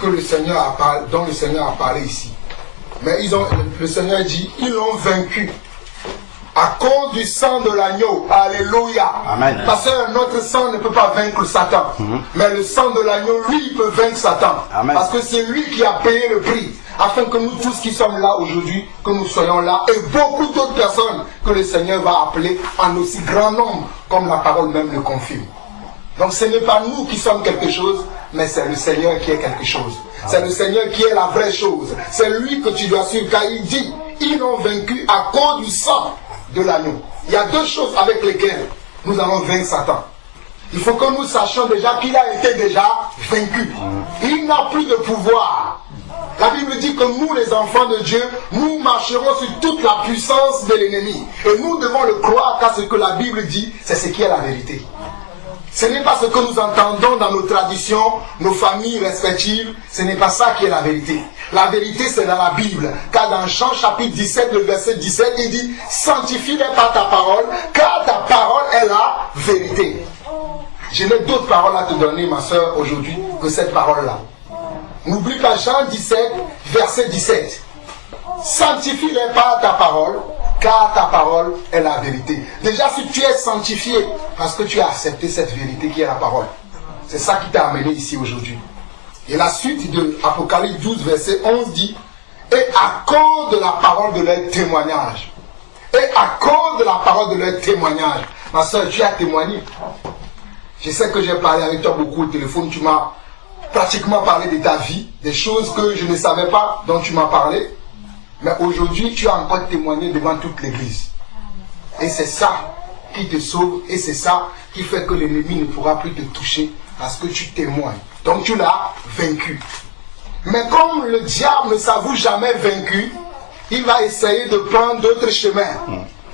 que le Seigneur a parlé, dont le Seigneur a parlé ici. Mais le Seigneur dit, ils l'ont vaincu à cause du sang de l'agneau. Alléluia. Amen. Parce que notre sang ne peut pas vaincre Satan. Mais le sang de l'agneau, lui, il peut vaincre Satan. Amen. Parce que c'est lui qui a payé le prix. Afin que nous tous qui sommes là aujourd'hui, que nous soyons là. Et beaucoup d'autres personnes que le Seigneur va appeler en aussi grand nombre, comme la parole même le confirme. Donc ce n'est pas nous qui sommes quelque chose, mais c'est le Seigneur qui est quelque chose. C'est le Seigneur qui est la vraie chose. C'est lui que tu dois suivre, car il dit, ils l'ont vaincu à cause du sang de l'agneau. Il y a deux choses avec lesquelles nous allons vaincre Satan. Il faut que nous sachions déjà qu'il a été déjà vaincu. Il n'a plus de pouvoir. La Bible dit que nous, les enfants de Dieu, nous marcherons sur toute la puissance de l'ennemi. Et nous devons le croire, car ce que la Bible dit, c'est ce qui est la vérité. Ce n'est pas ce que nous entendons dans nos traditions, nos familles respectives. Ce n'est pas ça qui est la vérité. La vérité, c'est dans la Bible. Car dans Jean chapitre 17, le verset 17, il dit « Sanctifie-les par ta parole, car ta parole est la vérité. » Je n'ai d'autres paroles à te donner, ma soeur, aujourd'hui, que cette parole-là. N'oublie pas Jean 17, verset 17. « Sanctifie-les par ta parole, car ta parole est la vérité. » Déjà, si tu es sanctifié, parce que tu as accepté cette vérité qui est la parole. C'est ça qui t'a amené ici aujourd'hui. Et la suite de Apocalypse 12, verset 11 dit, « Et à cause de la parole de leur témoignage, et à cause de la parole de leur témoignage, ma soeur, tu as témoigné. Je sais que j'ai parlé avec toi beaucoup au téléphone, tu m'as pratiquement parlé de ta vie, des choses que je ne savais pas, dont tu m'as parlé. Mais aujourd'hui, tu as encore témoigné devant toute l'église. Et c'est ça qui te sauve, et c'est ça qui fait que l'ennemi ne pourra plus te toucher, parce que tu témoignes. Donc tu l'as vaincu. Mais comme le diable ne s'avoue jamais vaincu, il va essayer de prendre d'autres chemins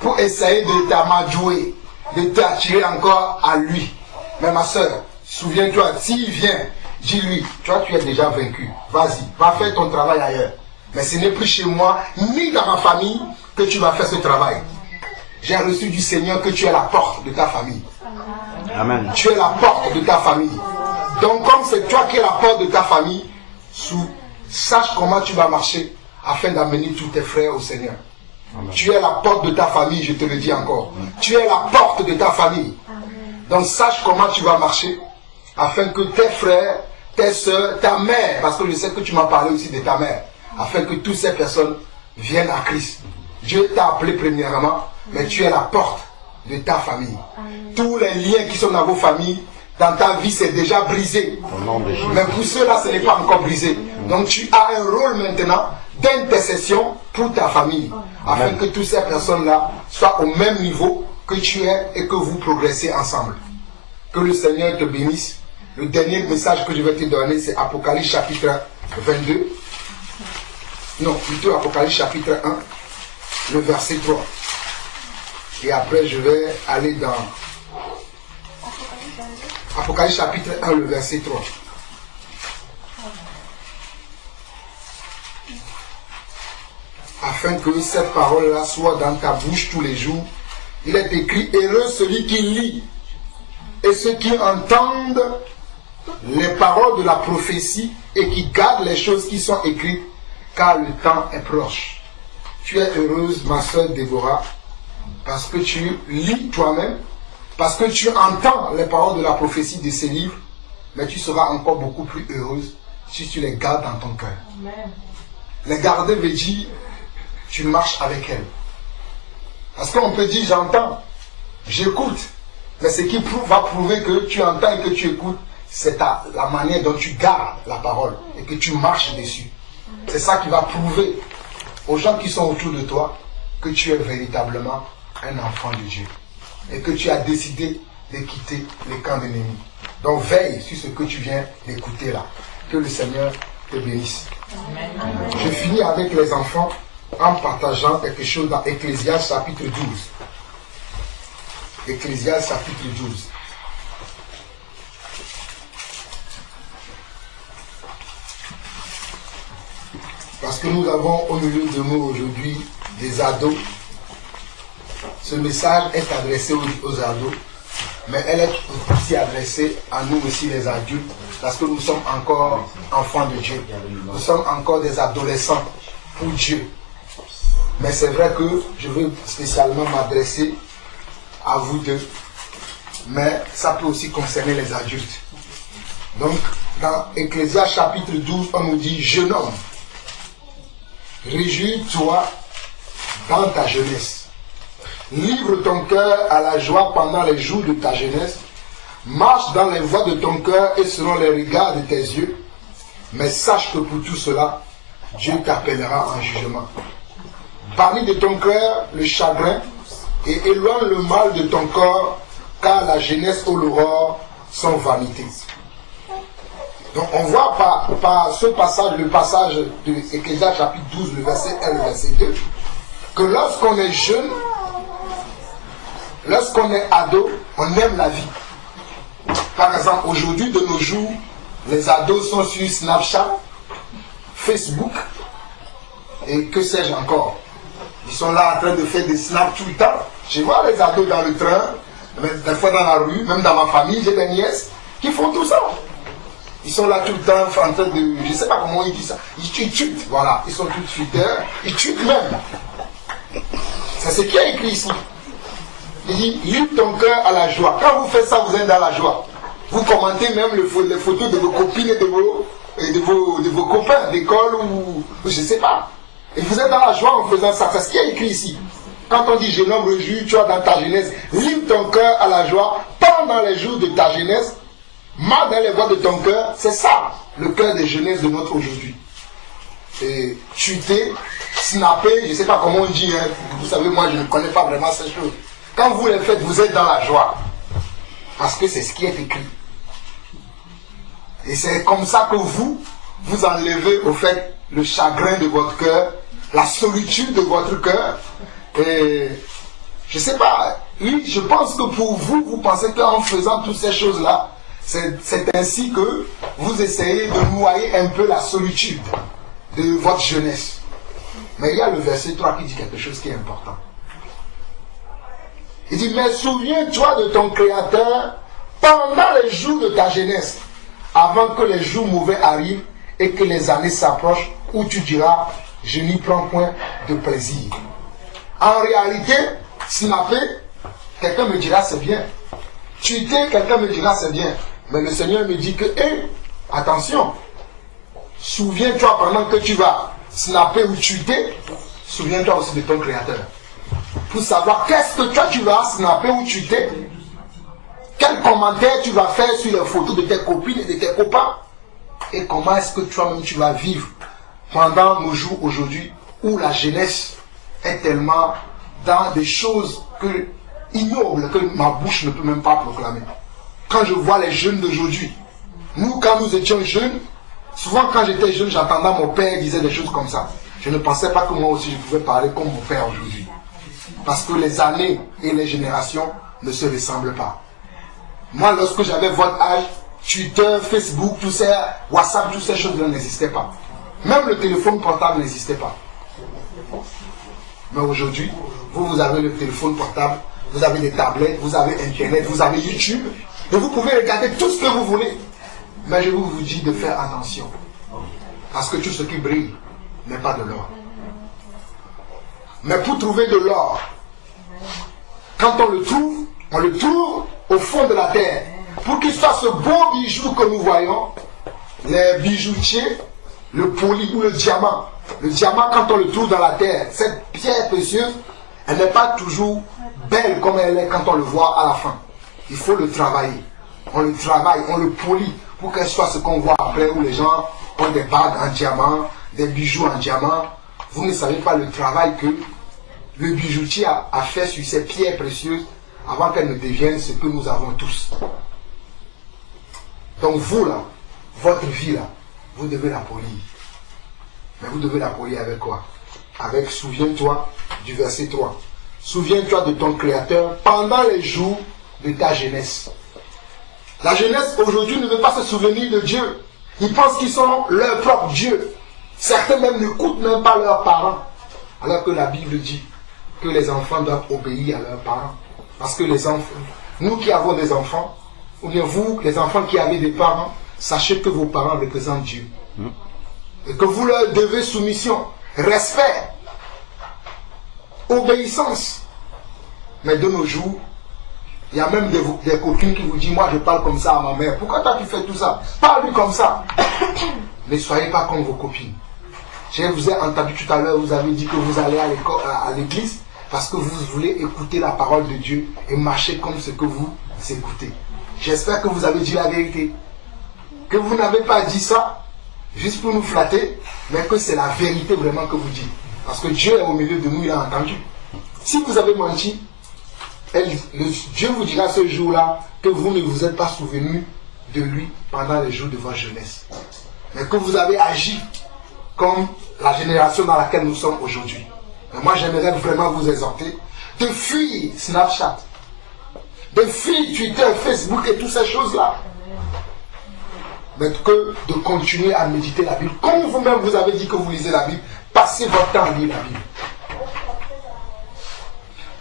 pour essayer de t'amadouer, de t'attirer encore à lui. Mais ma soeur, souviens-toi, s'il vient, dis-lui, toi tu es déjà vaincu. Vas-y, va faire ton travail ailleurs. Mais ce n'est plus chez moi, ni dans ma famille, que tu vas faire ce travail. J'ai reçu du Seigneur que tu es la porte de ta famille. Amen. Tu es la porte de ta famille. Donc comme c'est toi qui es la porte de ta famille, sache comment tu vas marcher afin d'amener tous tes frères au Seigneur. Amen. Tu es la porte de ta famille, je te le dis encore. Tu es la porte de ta famille. Donc sache comment tu vas marcher afin que tes frères, tes soeurs, ta mère, parce que je sais que tu m'as parlé aussi de ta mère, afin que toutes ces personnes viennent à Christ. Dieu t'a appelé premièrement, mais tu es la porte de ta famille. Tous les liens qui sont dans vos familles, dans ta vie, c'est déjà brisé. Mais pour ceux-là, ce n'est pas encore brisé. Donc tu as un rôle maintenant d'intercession pour ta famille, afin que toutes ces personnes-là soient au même niveau que tu es et que vous progressez ensemble. Que le Seigneur te bénisse. Le dernier message que je vais te donner, c'est Apocalypse chapitre 22. Non, plutôt Apocalypse chapitre 1, le verset 3. Et après, je vais aller dans Apocalypse chapitre 1, le verset 3. Afin que cette parole-là soit dans ta bouche tous les jours. Il est écrit, heureux celui qui lit et ceux qui entendent les paroles de la prophétie et qui gardent les choses qui sont écrites, car le temps est proche. Tu es heureuse, ma soeur Déborah, parce que tu lis toi-même, parce que tu entends les paroles de la prophétie de ces livres, mais tu seras encore beaucoup plus heureuse si tu les gardes dans ton cœur. Les garder veut dire, tu marches avec elles. Parce qu'on peut dire, j'entends, j'écoute. Mais ce qui va prouver que tu entends et que tu écoutes, c'est la manière dont tu gardes la parole et que tu marches dessus. C'est ça qui va prouver aux gens qui sont autour de toi que tu es véritablement un enfant de Dieu. Et que tu as décidé de quitter les camps d'ennemis. Donc veille sur ce que tu viens d'écouter là. Que le Seigneur te bénisse. Amen. Je finis avec les enfants en partageant quelque chose dans Ecclésiaste chapitre 12. Ecclésiaste chapitre 12. Parce que nous avons au milieu de nous aujourd'hui des ados. Ce message est adressé aux ados, mais elle est aussi adressée à nous aussi les adultes, parce que nous sommes encore enfants de Dieu. Nous sommes encore des adolescents pour Dieu. Mais c'est vrai que je veux spécialement m'adresser à vous deux, mais ça peut aussi concerner les adultes. Donc, dans Ecclésiaste chapitre 12, on nous dit, jeune homme, réjouis-toi dans ta jeunesse. Livre ton cœur à la joie pendant les jours de ta jeunesse. Marche dans les voies de ton cœur et selon les regards de tes yeux. Mais sache que pour tout cela, Dieu t'appellera en jugement. Bannis de ton cœur le chagrin et éloigne le mal de ton corps, car la jeunesse et l'aurore sont vanité. Donc on voit par ce passage, le passage de Ecclésiaste chapitre 12, le verset 1 et le verset 2, que lorsqu'on est jeune, lorsqu'on est ado, on aime la vie. Par exemple, aujourd'hui, de nos jours, les ados sont sur Snapchat, Facebook, et que sais-je encore. Ils sont là en train de faire des snaps tout le temps. Je vois les ados dans le train, des fois dans la rue, même dans ma famille, j'ai des nièces qui font tout ça. Ils sont là tout le temps en train de... Je ne sais pas comment ils disent ça. Ils tutent, voilà. Ils sont tous tweeters. Ils tutent même. C'est ce qui est écrit ici. Il dit, livre ton cœur à la joie. Quand vous faites ça, vous êtes dans la joie. Vous commentez même les photos de vos copines et de vos copains d'école ou je ne sais pas. Et vous êtes dans la joie en faisant ça. C'est ce qui est écrit ici. Quand on dit jeune homme réjouis, tu as dans ta jeunesse, livre ton cœur à la joie pendant les jours de ta jeunesse. Marche dans les voies de ton cœur, c'est ça, le cœur des jeunesses de notre aujourd'hui. Et chuter, snapper, je ne sais pas comment on dit, hein. Vous savez, moi je ne connais pas vraiment ces choses. Quand vous les faites, vous êtes dans la joie. Parce que c'est ce qui est écrit. Et c'est comme ça que vous enlevez au fait le chagrin de votre cœur, la solitude de votre cœur. Et je ne sais pas, oui, je pense que pour vous, vous pensez qu'en faisant toutes ces choses-là, c'est ainsi que vous essayez de noyer un peu la solitude de votre jeunesse. Mais il y a le verset 3 qui dit quelque chose qui est important. Il dit, mais souviens-toi de ton Créateur pendant les jours de ta jeunesse, avant que les jours mauvais arrivent et que les années s'approchent, où tu diras, je n'y prends point de plaisir. En réalité, snapper, quelqu'un me dira c'est bien. Tweeter, quelqu'un me dira c'est bien. Mais le Seigneur me dit que, attention, souviens-toi pendant que tu vas snapper ou tweeter, souviens-toi aussi de ton Créateur. Pour savoir qu'est-ce que toi tu vas snapper ou tweeter, quel commentaire tu vas faire sur les photos de tes copines et de tes copains, et comment est-ce que toi-même tu vas vivre pendant nos jours aujourd'hui où la jeunesse est tellement dans des choses ignobles que ma bouche ne peut même pas proclamer. Quand je vois les jeunes d'aujourd'hui, nous quand nous étions jeunes, souvent quand j'étais jeune, j'entendais mon père dire des choses comme ça. Je ne pensais pas que moi aussi je pouvais parler comme mon père aujourd'hui. Parce que les années et les générations ne se ressemblent pas. Moi, lorsque j'avais votre âge, Twitter, Facebook, tout ça, WhatsApp, toutes ces choses-là n'existaient pas. Même le téléphone portable n'existait pas. Mais aujourd'hui, vous avez le téléphone portable, vous avez des tablettes, vous avez Internet, vous avez YouTube, et vous pouvez regarder tout ce que vous voulez. Mais je vous dis de faire attention. Parce que tout ce qui brille n'est pas de l'or. Mais pour trouver de l'or, quand on le trouve au fond de la terre. Pour qu'il soit ce beau bijou que nous voyons, les bijoutiers, le poli ou le diamant. Le diamant, quand on le trouve dans la terre, cette pierre précieuse, elle n'est pas toujours belle comme elle est quand on le voit à la fin. Il faut le travailler. On le travaille, on le polit pour qu'elle soit ce qu'on voit après, où les gens ont des bagues en diamant, des bijoux en diamant. Vous ne savez pas le travail que le bijoutier a fait sur ces pierres précieuses avant qu'elles ne deviennent ce que nous avons tous. Donc vous là, votre vie là, vous devez la polir. Mais vous devez la polir avec quoi? Avec souviens-toi du verset 3. Souviens-toi de ton Créateur pendant les jours de ta jeunesse. La jeunesse aujourd'hui ne veut pas se souvenir de Dieu. Ils pensent qu'ils sont leur propre Dieu. Certains même n'écoutent même pas leurs parents. Alors que la Bible dit que les enfants doivent obéir à leurs parents. Parce que les enfants, nous qui avons des enfants, ou bien vous, les enfants qui avez des parents, sachez que vos parents représentent Dieu. Et que vous leur devez soumission, respect, obéissance. Mais de nos jours, il y a même des copines qui vous disent, moi je parle comme ça à ma mère. Pourquoi toi tu fais tout ça? Parle-lui comme ça. Ne soyez pas comme vos copines. Je vous ai entendu tout à l'heure, vous avez dit que vous allez à l'église parce que vous voulez écouter la parole de Dieu et marcher comme ce que vous écoutez. J'espère que vous avez dit la vérité. Que vous n'avez pas dit ça juste pour nous flatter, mais que c'est la vérité vraiment que vous dites. Parce que Dieu est au milieu de nous, il a entendu. Si vous avez menti, Dieu vous dira ce jour-là que vous ne vous êtes pas souvenu de lui pendant les jours de votre jeunesse. Mais que vous avez agi comme la génération dans laquelle nous sommes aujourd'hui. Mais moi, j'aimerais vraiment vous exhorter de fuir Snapchat, de fuir Twitter, Facebook et toutes ces choses-là. Mais que de continuer à méditer la Bible. Comme vous-même, vous avez dit que vous lisez la Bible, passez votre temps à lire la Bible.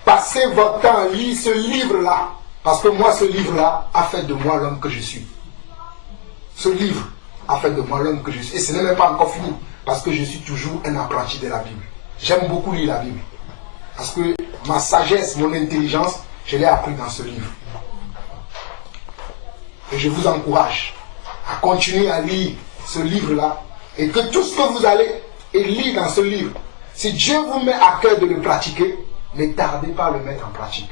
Passez votre temps à lire ce livre-là. Parce que moi, ce livre-là a fait de moi l'homme que je suis. Ce livre a fait de moi l'homme que je suis. Et ce n'est même pas encore fini. Parce que je suis toujours un apprenti de la Bible. J'aime beaucoup lire la Bible. Parce que ma sagesse, mon intelligence, je l'ai appris dans ce livre. Et je vous encourage à continuer à lire ce livre-là. Et que tout ce que vous allez lire dans ce livre, si Dieu vous met à cœur de le pratiquer, ne tardez pas à le mettre en pratique.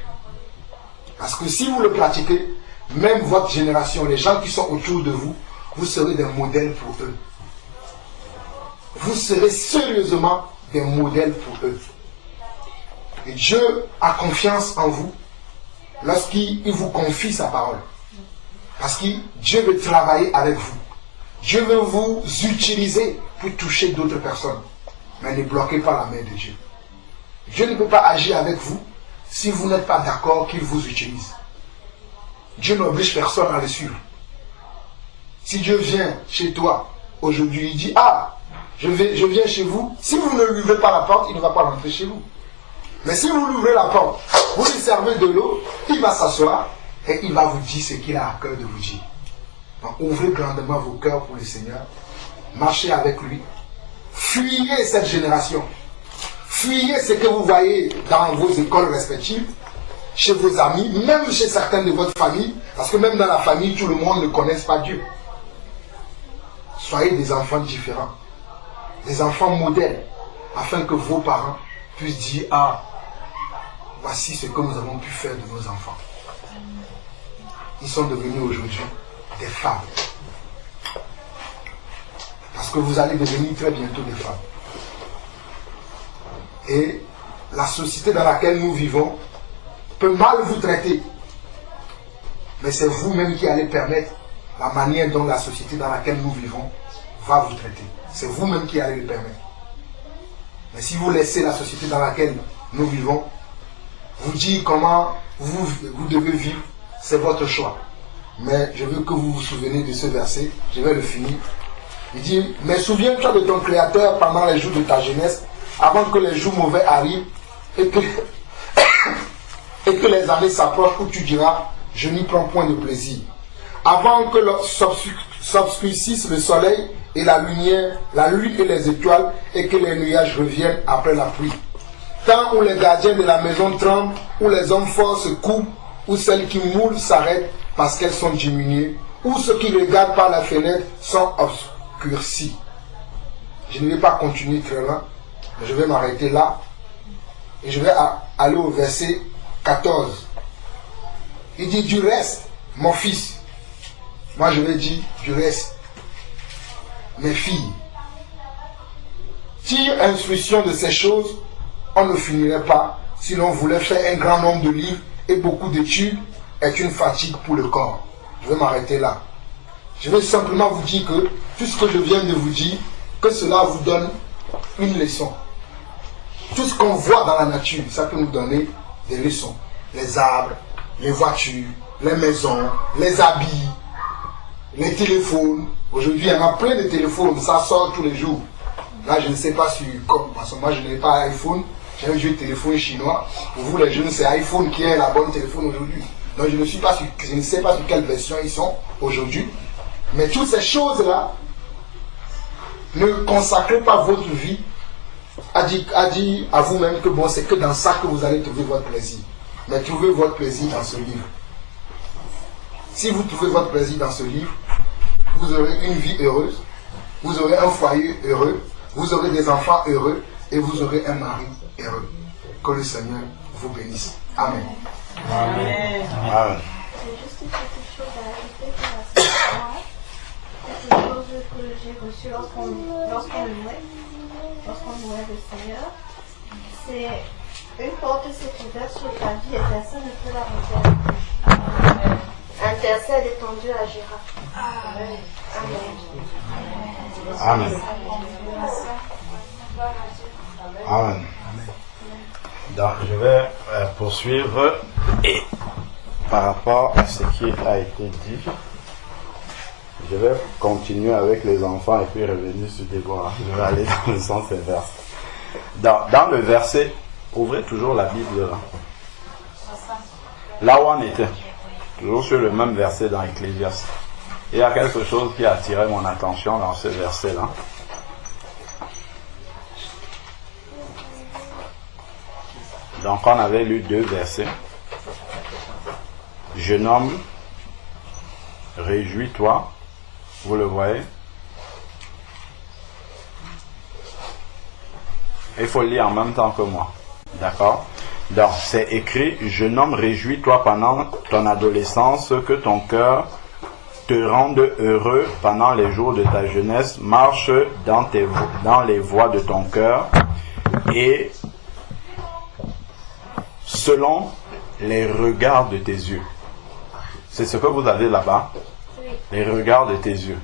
Parce que si vous le pratiquez, même votre génération, les gens qui sont autour de vous, vous serez des modèles pour eux. Vous serez sérieusement des modèles pour eux. Et Dieu a confiance en vous lorsqu'il vous confie sa parole. Parce que Dieu veut travailler avec vous. Dieu veut vous utiliser pour toucher d'autres personnes. Mais ne bloquez pas la main de Dieu. Dieu ne peut pas agir avec vous si vous n'êtes pas d'accord qu'il vous utilise. Dieu n'oblige personne à le suivre. Si Dieu vient chez toi aujourd'hui, il dit, ah, je viens chez vous. Si vous ne lui ouvrez pas la porte, il ne va pas rentrer chez vous. Mais si vous lui ouvrez la porte, vous lui servez de l'eau, il va s'asseoir et il va vous dire ce qu'il a à cœur de vous dire. Donc ouvrez grandement vos cœurs pour le Seigneur. Marchez avec lui. Fuyez cette génération. Fuyez ce que vous voyez dans vos écoles respectives, chez vos amis, même chez certains de votre famille, parce que même dans la famille, tout le monde ne connaît pas Dieu. Soyez des enfants différents, des enfants modèles, afin que vos parents puissent dire, ah, voici ce que nous avons pu faire de nos enfants. Ils sont devenus aujourd'hui des femmes. Parce que vous allez devenir très bientôt des femmes. Et la société dans laquelle nous vivons peut mal vous traiter. Mais c'est vous-même qui allez permettre la manière dont la société dans laquelle nous vivons va vous traiter. C'est vous-même qui allez le permettre. Mais si vous laissez la société dans laquelle nous vivons vous dire comment vous devez vivre, c'est votre choix. Mais je veux que vous vous souveniez de ce verset. Je vais le finir. Il dit, mais souviens-toi de ton Créateur pendant les jours de ta jeunesse, avant que les jours mauvais arrivent et que les années s'approchent où tu diras, je n'y prends point de plaisir. Avant que s'obscurcisse le soleil et la lumière, la lune et les étoiles, et que les nuages reviennent après la pluie. Temps où les gardiens de la maison tremblent, où les hommes forts se coupent, où celles qui moulent s'arrêtent parce qu'elles sont diminuées, où ceux qui regardent par la fenêtre sont obscurcis. Je ne vais pas continuer très loin, mais je vais m'arrêter là. Et je vais aller au verset 14. Il dit, du reste, mon fils. Moi je vais dire, du reste, mes filles. Tire instruction de ces choses, on ne finirait pas si l'on voulait faire un grand nombre de livres et beaucoup d'études est une fatigue pour le corps. Je vais m'arrêter là. Je vais simplement vous dire que tout ce que je viens de vous dire, que cela vous donne une leçon. Tout ce qu'on voit dans la nature, ça peut nous donner des leçons. Les arbres, les voitures, les maisons, les habits, les téléphones. Aujourd'hui, il y en a plein de téléphones, ça sort tous les jours. Là, je ne sais pas parce que moi, je n'ai pas iPhone. J'ai un jeu de téléphone chinois. Pour vous, les jeunes, c'est iPhone qui est la bonne téléphone aujourd'hui. Donc, je ne sais pas sur quelle version ils sont aujourd'hui. Mais toutes ces choses-là, ne consacrez pas votre vie à dire à vous-même que bon, c'est que dans ça que vous allez trouver votre plaisir. Mais trouvez votre plaisir dans ce livre. Si vous trouvez votre plaisir dans ce livre, vous aurez une vie heureuse, vous aurez un foyer heureux, vous aurez des enfants heureux et vous aurez un mari heureux. Que le Seigneur vous bénisse. Amen. Amen. Amen. J'ai juste une petite chose à ajouter pour la semaine. C'est une chose que j'ai reçue lorsqu'on louait le Seigneur. C'est une porte s'est ouverte sur ta vie et personne ne peut la refermer. Intercède étendu à Gérard. Amen. Amen. Amen. Donc, je vais poursuivre et par rapport à ce qui a été dit, je vais continuer avec les enfants et puis revenir sur Déborah. Je vais aller dans le sens inverse. Dans le verset, ouvrez toujours la Bible là. Là où on était, toujours sur le même verset dans Ecclésiaste. Il y a quelque chose qui a attiré mon attention dans ce verset-là. Donc on avait lu 2 versets. Jeune homme, réjouis-toi. Vous le voyez? Il faut lire en même temps que moi. D'accord? Donc c'est écrit, jeune homme, réjouis-toi pendant ton adolescence, que ton cœur te rende heureux pendant les jours de ta jeunesse, marche dans les voies de ton cœur et selon les regards de tes yeux. C'est ce que vous avez là-bas, les regards de tes yeux.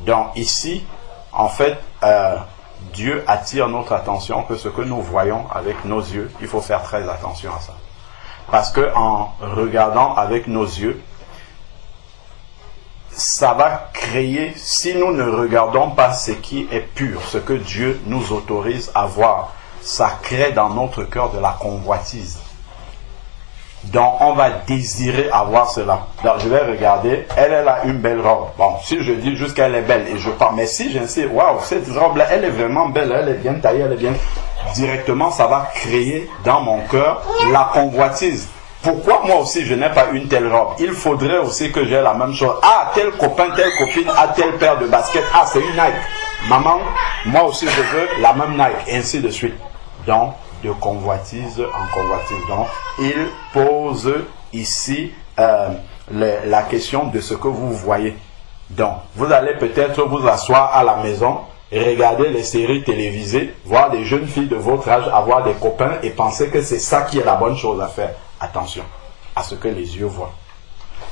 Donc ici, en fait, Dieu attire notre attention que ce que nous voyons avec nos yeux, il faut faire très attention à ça. Parce que en regardant avec nos yeux, ça va créer, si nous ne regardons pas ce qui est pur, ce que Dieu nous autorise à voir, ça crée dans notre cœur de la convoitise. Donc on va désirer avoir cela. Donc je vais regarder, elle a une belle robe. Bon, si je dis juste qu'elle est belle et je parle, mais si j'insiste, waouh, cette robe-là, elle est vraiment belle, elle est bien taillée, elle est bien. Directement, ça va créer dans mon cœur la convoitise. Pourquoi moi aussi je n'ai pas une telle robe? Il faudrait aussi que j'ai la même chose. Ah, tel copain, telle copine a telle paire de baskets. Ah, c'est une Nike. Maman, moi aussi je veux la même Nike. Et ainsi de suite. Donc, de convoitise en convoitise. Donc, il pose ici la question de ce que vous voyez. Donc, vous allez peut-être vous asseoir à la maison et regarder les séries télévisées, voir des jeunes filles de votre âge avoir des copains et penser que c'est ça qui est la bonne chose à faire. Attention à ce que les yeux voient.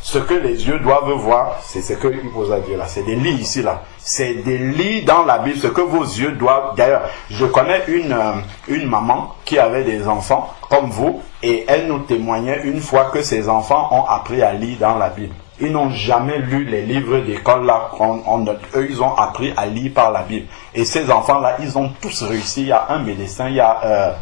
Ce que les yeux doivent voir, c'est ce qu'il vous a dit là. C'est des lits ici là. C'est des lits dans la Bible. Ce que vos yeux doivent. D'ailleurs, je connais une maman qui avait des enfants comme vous et elle nous témoignait une fois que ses enfants ont appris à lire dans la Bible. Ils n'ont jamais lu les livres d'école là. Eux, ils ont appris à lire par la Bible. Et ces enfants-là, ils ont tous réussi. Il y a un médecin, il y a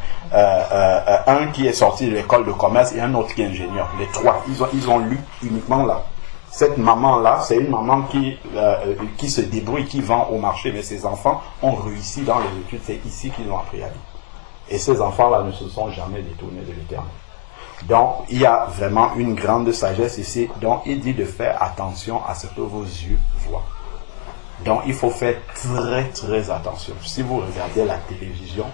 un qui est sorti de l'école de commerce et un autre qui est ingénieur. Les trois, ils ont lu uniquement là. Cette maman-là, c'est une maman qui se débrouille, qui vend au marché. Mais ses enfants ont réussi dans les études. C'est ici qu'ils ont appris à lire. Et ces enfants-là ne se sont jamais détournés de l'Éternel. Donc, il y a vraiment une grande sagesse ici. Donc, il dit de faire attention à ce que vos yeux voient. Donc, il faut faire très, très attention. Si vous regardez la télévision,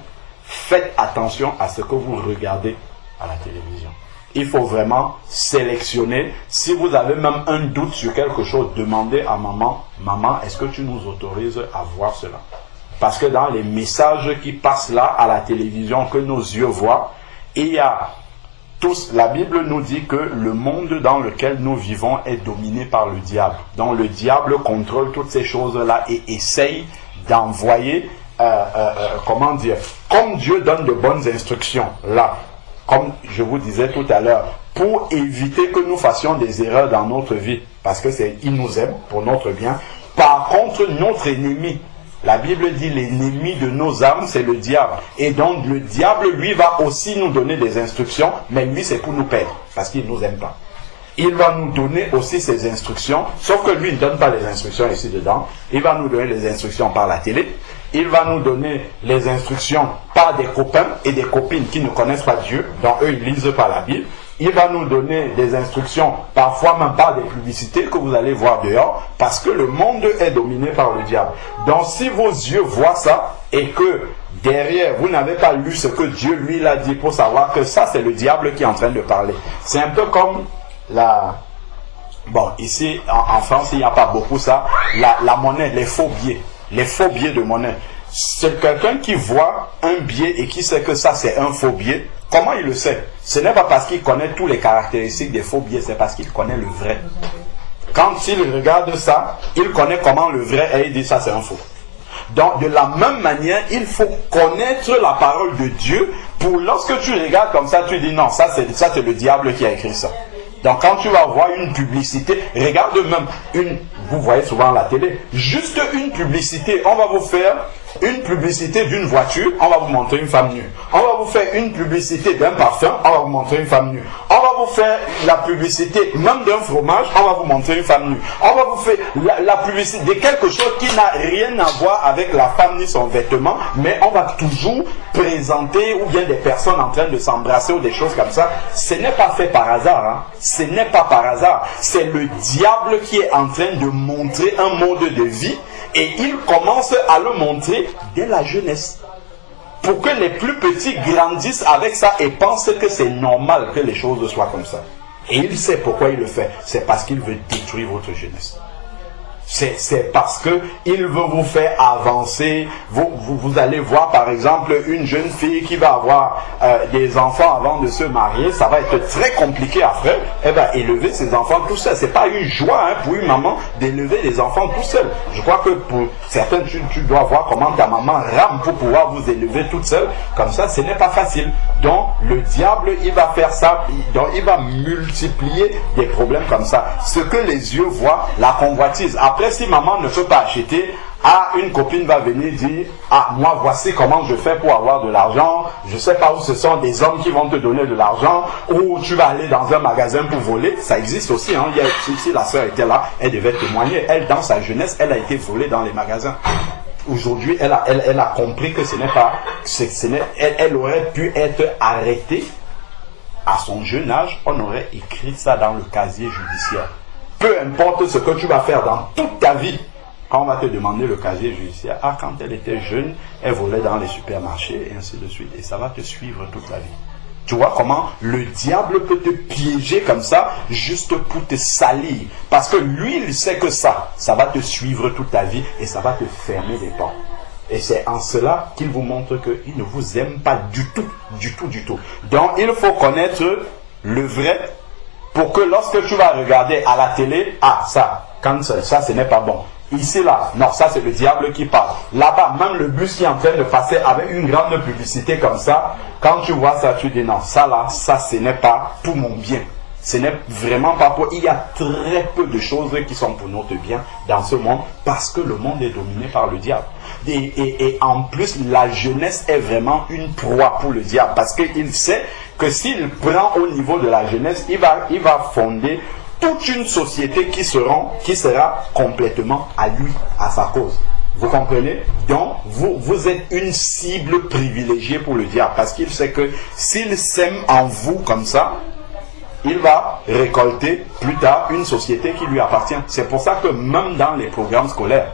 faites attention à ce que vous regardez à la télévision. Il faut vraiment sélectionner. Si vous avez même un doute sur quelque chose, demandez à maman, maman, est-ce que tu nous autorises à voir cela? Parce que dans les messages qui passent là à la télévision, que nos yeux voient, il y a tous, la Bible nous dit que le monde dans lequel nous vivons est dominé par le diable. Donc le diable contrôle toutes ces choses-là et essaye d'envoyer, comment dire, comme Dieu donne de bonnes instructions là, comme je vous disais tout à l'heure, pour éviter que nous fassions des erreurs dans notre vie, parce que il nous aime pour notre bien. Par contre, notre ennemi, la Bible dit l'ennemi de nos âmes, c'est le diable. Et donc le diable, lui, va aussi nous donner des instructions, mais lui, c'est pour nous perdre, parce qu'il ne nous aime pas. Il va nous donner aussi ses instructions, sauf que lui ne donne pas les instructions ici dedans. Il va nous donner les instructions par la télé. Il va nous donner les instructions par des copains et des copines qui ne connaissent pas Dieu, dont eux, ils lisent pas la Bible. Il va nous donner des instructions, parfois même par des publicités que vous allez voir dehors, parce que le monde est dominé par le diable. Donc si vos yeux voient ça, et que derrière, vous n'avez pas lu ce que Dieu lui l'a dit pour savoir que ça, c'est le diable qui est en train de parler. C'est un peu comme bon, ici, en France, il n'y a pas beaucoup ça, la monnaie, les faux billets de monnaie. C'est quelqu'un qui voit un billet et qui sait que ça, c'est un faux billet. Comment il le sait? Ce n'est pas parce qu'il connaît toutes les caractéristiques des faux billets, c'est parce qu'il connaît le vrai. Quand il regarde ça, il connaît comment le vrai est, il dit ça c'est un faux. Donc de la même manière, il faut connaître la parole de Dieu pour lorsque tu regardes comme ça, tu dis non, ça c'est le diable qui a écrit ça. Donc quand tu vas voir une publicité, regarde même vous voyez souvent à la télé, juste une publicité, on va vous faire une publicité d'une voiture, on va vous montrer une femme nue. On va vous faire une publicité d'un parfum, on va vous montrer une femme nue. On va vous faire la publicité même d'un fromage, on va vous montrer une femme nue. On va vous faire la publicité de quelque chose qui n'a rien à voir avec la femme ni son vêtement, mais on va toujours présenter ou bien des personnes en train de s'embrasser ou des choses comme ça. Ce n'est pas fait par hasard, hein. Ce n'est pas par hasard. C'est le diable qui est en train de montrer un mode de vie. Et il commence à le montrer dès la jeunesse. Pour que les plus petits grandissent avec ça et pensent que c'est normal que les choses soient comme ça. Et il sait pourquoi il le fait. C'est parce qu'il veut détruire votre jeunesse. C'est parce qu'il veut vous faire avancer. Vous allez voir par exemple une jeune fille qui va avoir des enfants avant de se marier. Ça va être très compliqué à faire. Elle va élever ses enfants tout seul. C'est pas une joie pour une maman d'élever les enfants tout seul. Je crois que pour certains, tu dois voir comment ta maman rame pour pouvoir vous élever toute seule. Comme ça, ce n'est pas facile. Donc le diable, il va faire ça. Donc il va multiplier des problèmes comme ça. Ce que les yeux voient, la convoitise. Après, si maman ne peut pas acheter, une copine va venir dire moi voici comment je fais pour avoir de l'argent, je sais pas où ce sont des hommes qui vont te donner de l'argent, ou tu vas aller dans un magasin pour voler. Ça existe aussi, hein. Si la sœur était là, elle devait témoigner. Elle, dans sa jeunesse, elle a été volée dans les magasins. Aujourd'hui, elle a compris que ce n'est pas, elle aurait pu être arrêtée à son jeune âge. On aurait écrit ça dans le casier judiciaire. Peu importe ce que tu vas faire dans toute ta vie, quand on va te demander le casier judiciaire, quand elle était jeune, elle volait dans les supermarchés et ainsi de suite. Et ça va te suivre toute la vie. Tu vois comment le diable peut te piéger comme ça, juste pour te salir. Parce que lui, il sait que ça va te suivre toute ta vie et ça va te fermer les portes. Et c'est en cela qu'il vous montre qu'il ne vous aime pas du tout, du tout, du tout. Donc il faut connaître le vrai pour que lorsque tu vas regarder à la télé, ça, cancel, ça ce n'est pas bon. Ici, là, non, ça c'est le diable qui parle. Là-bas, même le bus qui est en train de passer avec une grande publicité comme ça, quand tu vois ça, tu dis non, ça là, ça ce n'est pas pour mon bien. Ce n'est vraiment pas pour... Il y a très peu de choses qui sont pour notre bien dans ce monde parce que le monde est dominé par le diable. Et en plus, la jeunesse est vraiment une proie pour le diable parce qu'il sait que s'il prend au niveau de la jeunesse, il va fonder toute une société qui sera complètement à lui, à sa cause. Vous comprenez? Donc, vous êtes une cible privilégiée pour le diable parce qu'il sait que s'il sème en vous comme ça, il va récolter plus tard une société qui lui appartient. C'est pour ça que même dans les programmes scolaires,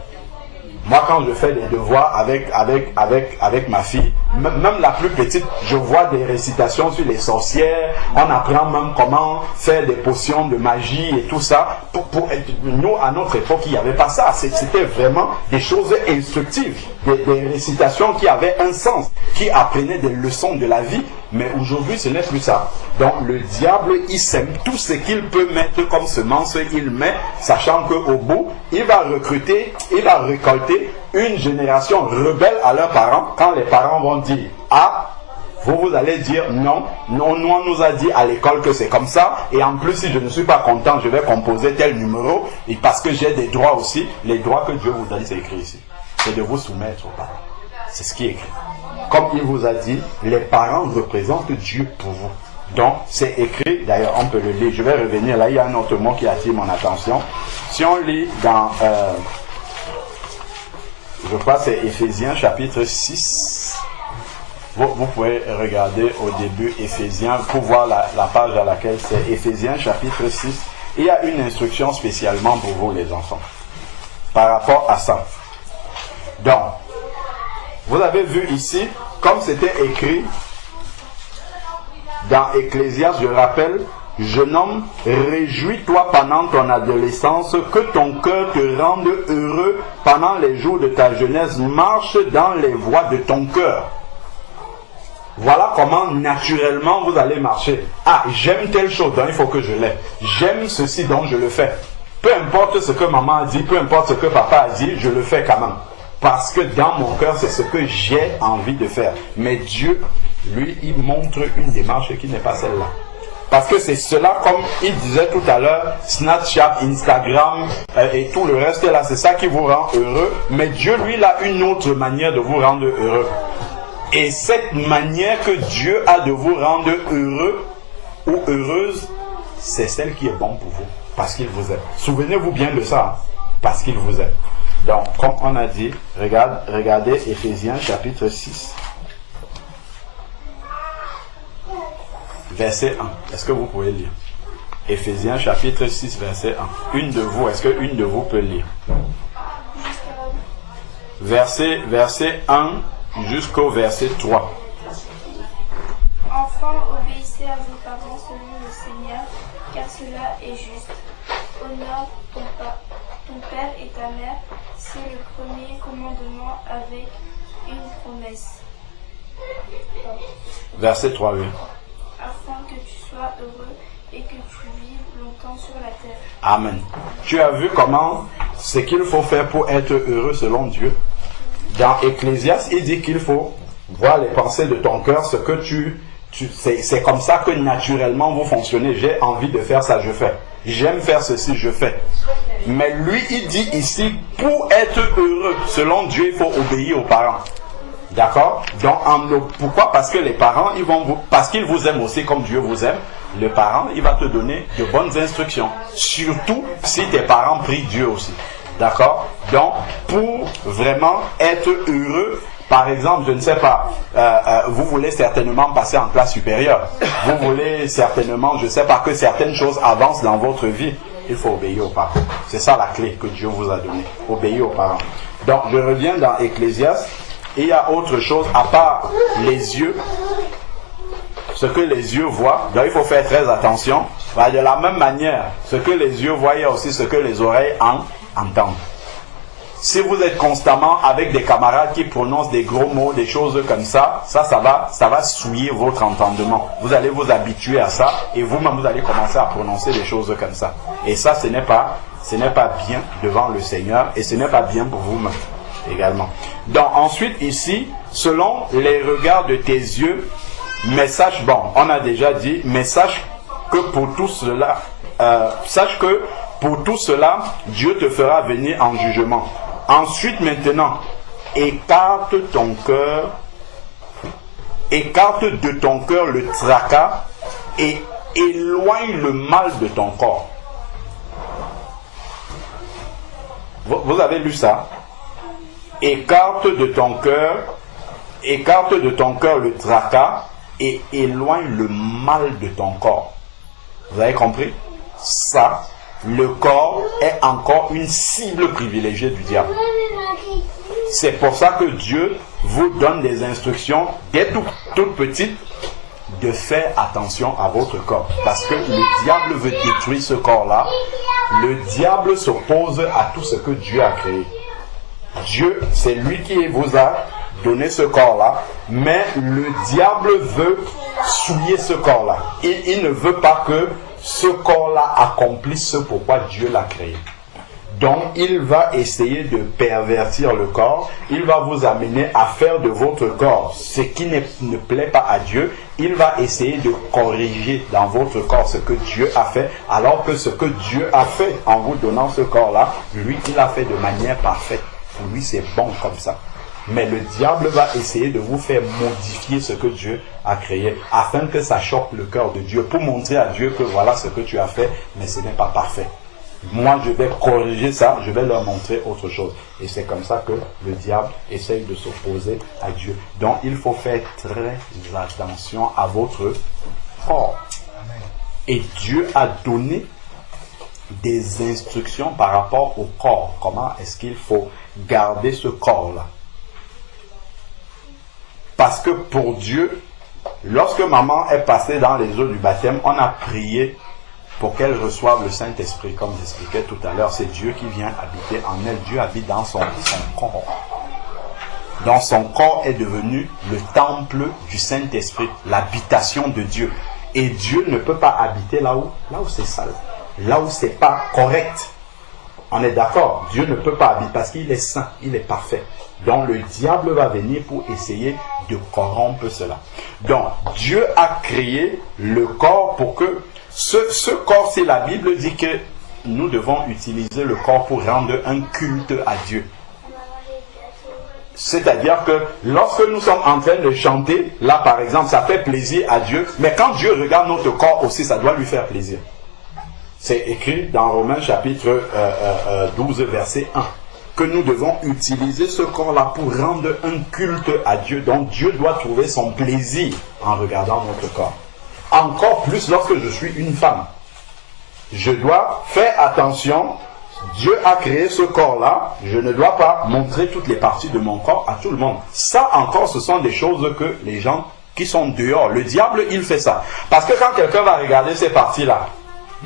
moi quand je fais des devoirs avec ma fille, même la plus petite, je vois des récitations sur les sorcières, on apprend même comment faire des potions de magie et tout ça. Nous, à notre époque, il n'y avait pas ça. C'était vraiment des choses instructives, des récitations qui avaient un sens, qui apprenaient des leçons de la vie. Mais aujourd'hui, ce n'est plus ça. Donc le diable, il sème tout ce qu'il peut mettre comme semence, il met, sachant qu'au bout, il va recruter, il va récolter une génération rebelle à leurs parents. Quand les parents vont dire « Ah, vous allez dire non, on nous a dit à l'école que c'est comme ça, et en plus si je ne suis pas content, je vais composer tel numéro, et parce que j'ai des droits aussi, les droits que Dieu vous donne, c'est écrit ici. C'est de vous soumettre aux parents. C'est ce qui est écrit. Comme il vous a dit, les parents représentent Dieu pour vous. Donc, c'est écrit, d'ailleurs, on peut le lire. Je vais revenir là, il y a un autre mot qui attire mon attention. Si on lit dans, je crois que c'est Éphésiens chapitre 6. Vous pouvez regarder au début Éphésiens pour voir la page à laquelle c'est Éphésiens chapitre 6. Il y a une instruction spécialement pour vous les enfants par rapport à ça. Donc, vous avez vu ici, comme c'était écrit dans Ecclésiaste, je rappelle, jeune homme, réjouis-toi pendant ton adolescence, que ton cœur te rende heureux pendant les jours de ta jeunesse, marche dans les voies de ton cœur. Voilà comment naturellement vous allez marcher. Ah, j'aime telle chose, donc il faut que je l'aie. J'aime ceci, donc je le fais. Peu importe ce que maman a dit, peu importe ce que papa a dit, je le fais quand même. Parce que dans mon cœur, c'est ce que j'ai envie de faire. Mais Dieu, lui, il montre une démarche qui n'est pas celle-là. Parce que c'est cela, comme il disait tout à l'heure, Snapchat, Instagram et tout le reste là, c'est ça qui vous rend heureux. Mais Dieu, lui, il a une autre manière de vous rendre heureux. Et cette manière que Dieu a de vous rendre heureux ou heureuse, c'est celle qui est bonne pour vous. Parce qu'il vous aime. Souvenez-vous bien de ça. Parce qu'il vous aime. Donc, comme on a dit, regardez Éphésiens chapitre 6. Verset 1. Est-ce que vous pouvez lire? Éphésiens chapitre 6, verset 1. Une de vous, est-ce qu'une de vous peut lire? Verset 1 jusqu'au verset 3. Enfants, obéissez à vos parents selon le Seigneur, car cela est juste. Honore ton père et ta mère, c'est le premier commandement avec une promesse. Verset 3, oui. Afin que tu sois heureux et que tu vives longtemps sur la terre. Amen. Tu as vu comment ce qu'il faut faire pour être heureux selon Dieu? Dans Ecclésiaste, il dit qu'il faut voir les pensées de ton cœur, ce que c'est comme ça que naturellement vous fonctionnez. J'ai envie de faire ça, je fais. J'aime faire ceci, je fais. Mais lui, il dit ici, pour être heureux, selon Dieu, il faut obéir aux parents. D'accord? Donc, pourquoi? Parce que les parents, parce qu'ils vous aiment aussi comme Dieu vous aime. Le parent, il va te donner de bonnes instructions. Surtout si tes parents prient Dieu aussi. D'accord? Donc, pour vraiment être heureux, par exemple, je ne sais pas, vous voulez certainement passer en classe supérieure. Vous voulez certainement, je ne sais pas, que certaines choses avancent dans votre vie. Il faut obéir aux parents. C'est ça la clé que Dieu vous a donnée. Obéir aux parents. Donc, je reviens dans Ecclésiaste. Il y a autre chose, à part les yeux, ce que les yeux voient. Donc, il faut faire très attention. De la même manière, ce que les yeux voient, il y a aussi ce que les oreilles entendent. Si vous êtes constamment avec des camarades qui prononcent des gros mots, des choses comme ça, ça va souiller votre entendement. Vous allez vous habituer à ça et vous-même vous allez commencer à prononcer des choses comme ça. Et ça, ce n'est pas bien devant le Seigneur et ce n'est pas bien pour vous-même également. Donc ensuite ici, selon les regards de tes yeux, mais sache, on a déjà dit, mais sache que pour tout cela, Dieu te fera venir en jugement. Ensuite, maintenant, écarte de ton cœur le tracas et éloigne le mal de ton corps. Vous avez lu ça? Écarte de ton cœur le tracas et éloigne le mal de ton corps. Vous avez compris? Ça, le corps est encore une cible privilégiée du diable. C'est pour ça que Dieu vous donne des instructions dès toute petite de faire attention à votre corps. Parce que le diable veut détruire ce corps-là. Le diable s'oppose à tout ce que Dieu a créé. Dieu, c'est lui qui vous a donné ce corps-là, mais le diable veut souiller ce corps-là. Il ne veut pas que ce corps-là accomplisse ce pourquoi Dieu l'a créé. Donc, il va essayer de pervertir le corps. Il va vous amener à faire de votre corps ce qui ne plaît pas à Dieu. Il va essayer de corriger dans votre corps ce que Dieu a fait, alors que ce que Dieu a fait en vous donnant ce corps-là, lui, il a fait de manière parfaite. Pour lui, c'est bon comme ça. Mais le diable va essayer de vous faire modifier ce que Dieu a créé, afin que ça choque le cœur de Dieu, pour montrer à Dieu que voilà ce que tu as fait, mais ce n'est pas parfait. Moi, je vais corriger ça, je vais leur montrer autre chose. Et c'est comme ça que le diable essaye de s'opposer à Dieu. Donc, il faut faire très attention à votre corps. Et Dieu a donné des instructions par rapport au corps. Comment est-ce qu'il faut garder ce corps-là? Parce que pour Dieu, lorsque maman est passée dans les eaux du baptême, on a prié pour qu'elle reçoive le Saint-Esprit, comme j'expliquais tout à l'heure. C'est Dieu qui vient habiter en elle. Dieu habite dans son corps. Donc son corps est devenu le temple du Saint-Esprit, l'habitation de Dieu. Et Dieu ne peut pas habiter là où c'est sale, là où c'est pas correct. On est d'accord, Dieu ne peut pas habiter parce qu'il est saint, il est parfait. Donc le diable va venir pour essayer de corrompre cela. Donc Dieu a créé le corps pour que ce corps, c'est la Bible dit que nous devons utiliser le corps pour rendre un culte à Dieu. C'est-à-dire que lorsque nous sommes en train de chanter, là par exemple, ça fait plaisir à Dieu, mais quand Dieu regarde notre corps aussi, ça doit lui faire plaisir. C'est écrit dans Romains chapitre 12, verset 1, que nous devons utiliser ce corps-là pour rendre un culte à Dieu. Donc Dieu doit trouver son plaisir en regardant notre corps. Encore plus lorsque je suis une femme. Je dois faire attention. Dieu a créé ce corps-là. Je ne dois pas montrer toutes les parties de mon corps à tout le monde. Ça encore, ce sont des choses que les gens qui sont dehors, le diable, il fait ça. Parce que quand quelqu'un va regarder ces parties-là,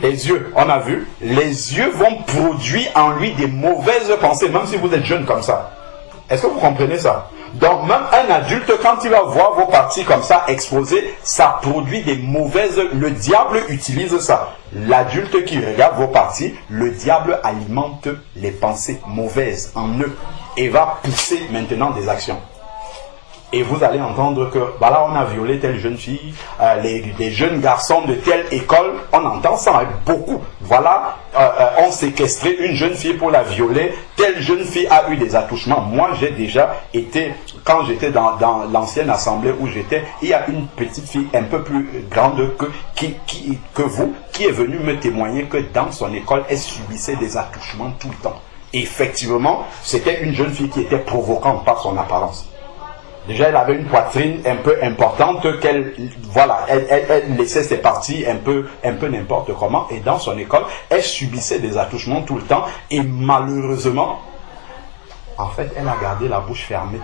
les yeux, on a vu, les yeux vont produire en lui des mauvaises pensées, même si vous êtes jeune comme ça. Est-ce que vous comprenez ça? Donc même un adulte, quand il va voir vos parties comme ça exposées, ça produit des mauvaises... Le diable utilise ça. L'adulte qui regarde vos parties, le diable alimente les pensées mauvaises en eux et va pousser maintenant des actions. Et vous allez entendre que, voilà, on a violé telle jeune fille, les jeunes garçons de telle école, on entend ça beaucoup. Voilà, on séquestré une jeune fille pour la violer, telle jeune fille a eu des attouchements. Moi, j'ai déjà été, quand j'étais dans l'ancienne assemblée où j'étais, il y a une petite fille un peu plus grande que vous, qui est venue me témoigner que dans son école, elle subissait des attouchements tout le temps. Et effectivement, c'était une jeune fille qui était provocante par son apparence. Déjà, elle avait une poitrine un peu importante qu'elle, voilà, elle laissait ses parties un peu n'importe comment. Et dans son école, elle subissait des attouchements tout le temps. Et malheureusement, en fait, elle a gardé la bouche fermée.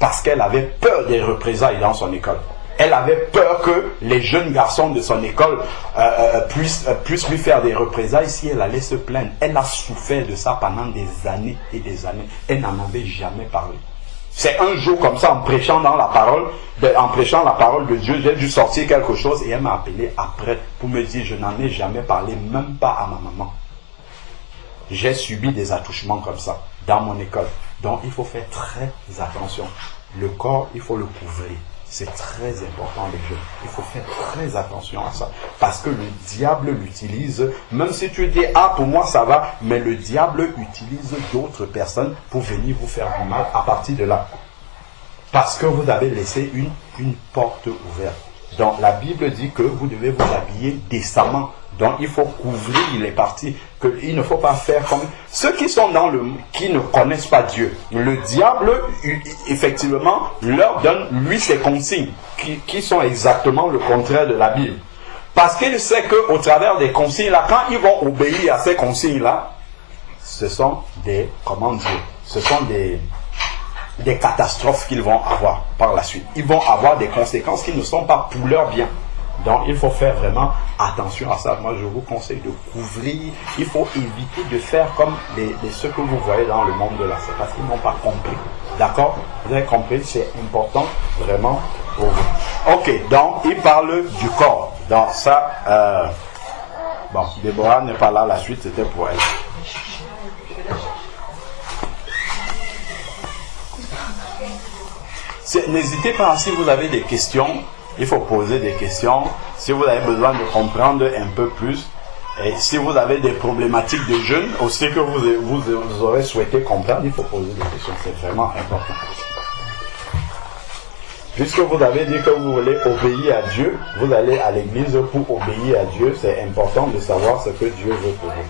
Parce qu'elle avait peur des représailles dans son école. Elle avait peur que les jeunes garçons de son école puissent lui faire des représailles si elle allait se plaindre. Elle a souffert de ça pendant des années et des années. Elle n'en avait jamais parlé. C'est un jour comme ça, en prêchant la parole de Dieu, j'ai dû sortir quelque chose et elle m'a appelé après pour me dire, je n'en ai jamais parlé, même pas à ma maman. J'ai subi des attouchements comme ça dans mon école. Donc il faut faire très attention. Le corps, il faut le couvrir. C'est très important, les jeunes. Il faut faire très attention à ça. Parce que le diable l'utilise, même si tu dis, ah, pour moi ça va, mais le diable utilise d'autres personnes pour venir vous faire du mal à partir de là. Parce que vous avez laissé une porte ouverte. Donc la Bible dit que vous devez vous habiller décemment. Donc il faut couvrir les parties, il ne faut pas faire comme ceux qui sont qui ne connaissent pas Dieu. Le diable, effectivement, leur donne, lui, ses consignes, qui sont exactement le contraire de la Bible. Parce qu'il sait qu'au travers des consignes-là, quand ils vont obéir à ces consignes-là, ce sont des, ce sont des catastrophes qu'ils vont avoir par la suite. Ils vont avoir des conséquences qui ne sont pas pour leur bien. Donc il faut faire vraiment attention à ça. Moi je vous conseille de couvrir. Il faut éviter de faire comme ceux que vous voyez dans le monde de la secte, parce qu'ils n'ont pas compris. D'accord? Vous avez compris? C'est important vraiment pour vous. Ok, donc il parle du corps. Donc ça, bon, Déborah n'est pas là, la suite c'était pour elle. N'hésitez pas, si vous avez des questions, il faut poser des questions. Si vous avez besoin de comprendre un peu plus, et si vous avez des problématiques de jeûne aussi que vous aurez souhaité comprendre, il faut poser des questions. C'est vraiment important. Puisque vous avez dit que vous voulez obéir à Dieu, vous allez à l'église pour obéir à Dieu. C'est important de savoir ce que Dieu veut pour vous.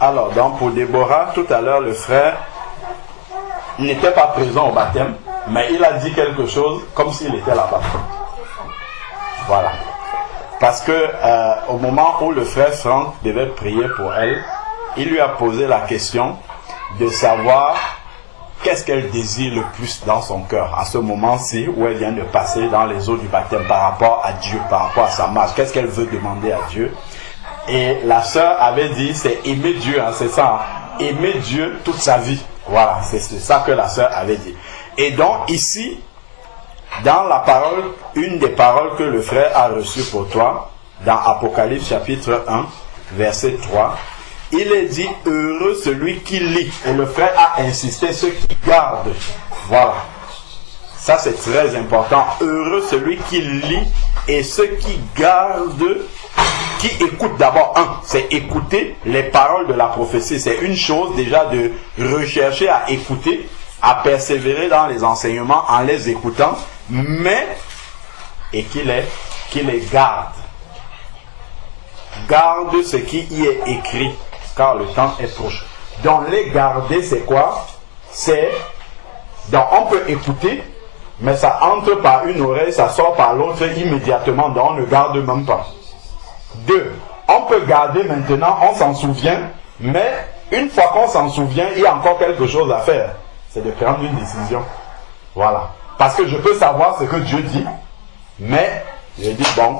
Alors, donc pour Déborah, tout à l'heure, le frère n'était pas présent au baptême, mais il a dit quelque chose comme s'il était là-bas. Voilà. Parce que au moment où le frère Franck devait prier pour elle, il lui a posé la question de savoir qu'est-ce qu'elle désire le plus dans son cœur, à ce moment-ci où elle vient de passer dans les eaux du baptême par rapport à Dieu, par rapport à sa marche. Qu'est-ce qu'elle veut demander à Dieu? Et la sœur avait dit, c'est aimer Dieu, hein, c'est ça, hein, aimer Dieu toute sa vie. Voilà, c'est ça que la sœur avait dit. Et donc ici, dans la parole, une des paroles que le frère a reçues pour toi, dans Apocalypse chapitre 1, verset 3, il est dit, heureux celui qui lit. Et le frère a insisté, ceux qui gardent. Voilà. Ça c'est très important. Heureux celui qui lit et ceux qui gardent, qui écoute d'abord, c'est écouter les paroles de la prophétie. C'est une chose déjà de rechercher à écouter, à persévérer dans les enseignements en les écoutant, mais et qui les garde. Garde ce qui y est écrit, car le temps est proche. Donc les garder, c'est quoi? Donc on peut écouter, mais ça entre par une oreille, ça sort par l'autre immédiatement, donc on ne garde même pas. 2. On peut garder maintenant, on s'en souvient, mais une fois qu'on s'en souvient, il y a encore quelque chose à faire. C'est de prendre une décision. Voilà. Parce que je peux savoir ce que Dieu dit, mais je dis, bon,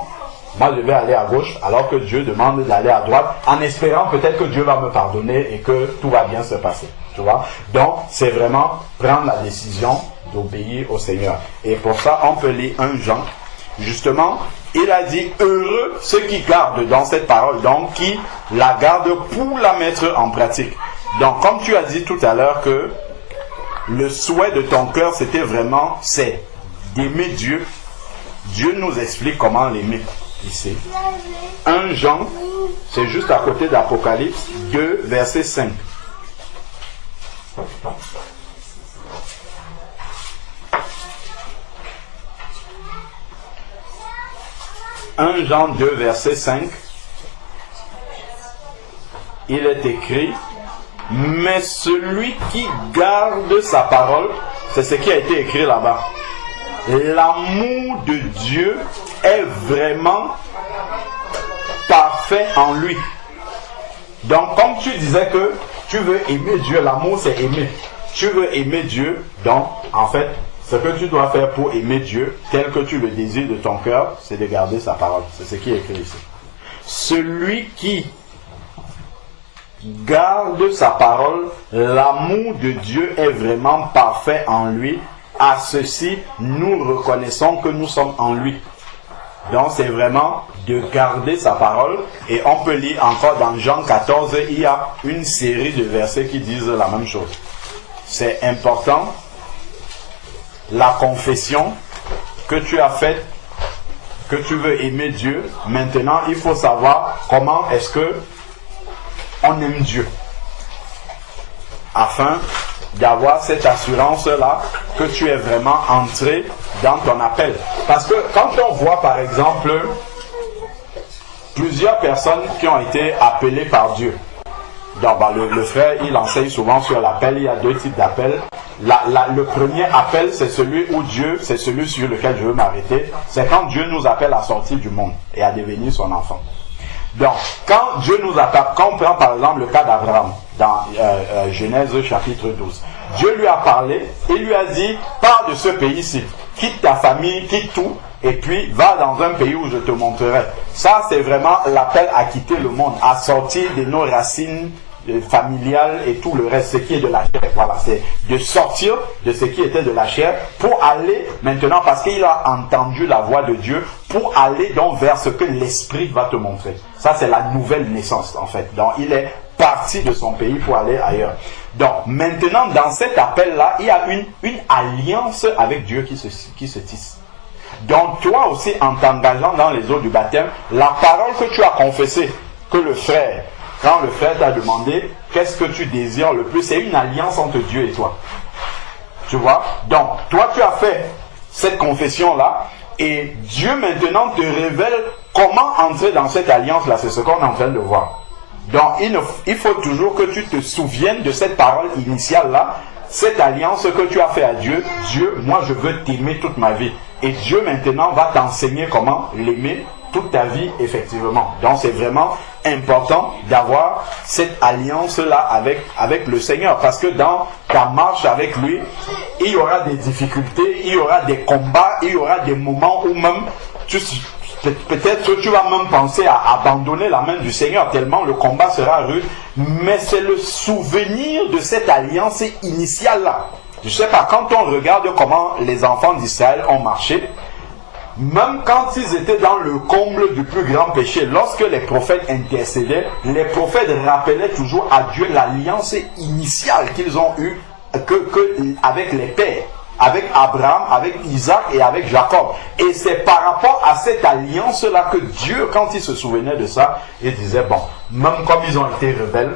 moi je vais aller à gauche, alors que Dieu demande d'aller à droite, en espérant peut-être que Dieu va me pardonner et que tout va bien se passer. Tu vois? Donc, c'est vraiment prendre la décision d'obéir au Seigneur. Et pour ça, on peut lire 1 Jean. Justement, il a dit, heureux ceux qui gardent dans cette parole, donc qui la gardent pour la mettre en pratique. Donc, comme tu as dit tout à l'heure que le souhait de ton cœur, c'était vraiment, c'est d'aimer Dieu. Dieu nous explique comment l'aimer ici. 1 Jean, c'est juste à côté d'Apocalypse 2, verset 5. « 1 Jean 2, verset 5, il est écrit, « Mais celui qui garde sa parole, c'est ce qui a été écrit là-bas. L'amour de Dieu est vraiment parfait en lui. » Donc, comme tu disais que tu veux aimer Dieu, l'amour c'est aimer. Tu veux aimer Dieu, donc, en fait, ce que tu dois faire pour aimer Dieu, tel que tu le désires de ton cœur, c'est de garder sa parole. C'est ce qui est écrit ici. Celui qui garde sa parole, l'amour de Dieu est vraiment parfait en lui. À ceci, nous reconnaissons que nous sommes en lui. Donc c'est vraiment de garder sa parole. Et on peut lire encore dans Jean 14, il y a une série de versets qui disent la même chose. C'est important. La confession que tu as faite, que tu veux aimer Dieu, maintenant il faut savoir comment est-ce que on aime Dieu, afin d'avoir cette assurance-là que tu es vraiment entré dans ton appel. Parce que quand on voit par exemple plusieurs personnes qui ont été appelées par Dieu, Donc, le frère, il enseigne souvent sur l'appel. Il y a 2 types d'appels. Le premier appel, c'est celui où Dieu, c'est celui sur lequel je veux m'arrêter. C'est quand Dieu nous appelle à sortir du monde et à devenir son enfant. Donc, quand Dieu nous appelle, quand on prend par exemple le cas d'Abraham, dans Genèse chapitre 12, Dieu lui a parlé et lui a dit, pars de ce pays-ci, quitte ta famille, quitte tout, et puis va dans un pays où je te montrerai. Ça, c'est vraiment l'appel à quitter le monde, à sortir de nos racines familiales et tout le reste, ce qui est de la chair. Voilà, c'est de sortir de ce qui était de la chair pour aller maintenant, parce qu'il a entendu la voix de Dieu, pour aller donc vers ce que l'Esprit va te montrer. Ça, c'est la nouvelle naissance en fait. Donc, il est parti de son pays pour aller ailleurs. Donc, maintenant, dans cet appel-là, il y a une alliance avec Dieu qui se tisse. Donc, toi aussi, en t'engageant dans les eaux du baptême, la parole que tu as confessée, que le frère, quand le frère t'a demandé qu'est-ce que tu désires le plus, c'est une alliance entre Dieu et toi. Tu vois? Donc, toi, tu as fait cette confession-là, et Dieu maintenant te révèle comment entrer dans cette alliance-là. C'est ce qu'on est en train de voir. Donc, il faut toujours que tu te souviennes de cette parole initiale-là, cette alliance que tu as fait à Dieu. Dieu, moi, je veux t'aimer toute ma vie. Et Dieu, maintenant, va t'enseigner comment l'aimer toute ta vie, effectivement. Donc, c'est vraiment important d'avoir cette alliance-là avec le Seigneur. Parce que dans ta marche avec lui, il y aura des difficultés, il y aura des combats, il y aura des moments où même peut-être que tu vas même penser à abandonner la main du Seigneur tellement le combat sera rude. Mais c'est le souvenir de cette alliance initiale-là. Je ne sais pas, quand on regarde comment les enfants d'Israël ont marché, même quand ils étaient dans le comble du plus grand péché, lorsque les prophètes intercédaient, les prophètes rappelaient toujours à Dieu l'alliance initiale qu'ils ont eue avec les pères, avec Abraham, avec Isaac et avec Jacob. Et c'est par rapport à cette alliance-là que Dieu, quand il se souvenait de ça, il disait, bon, même comme ils ont été rebelles,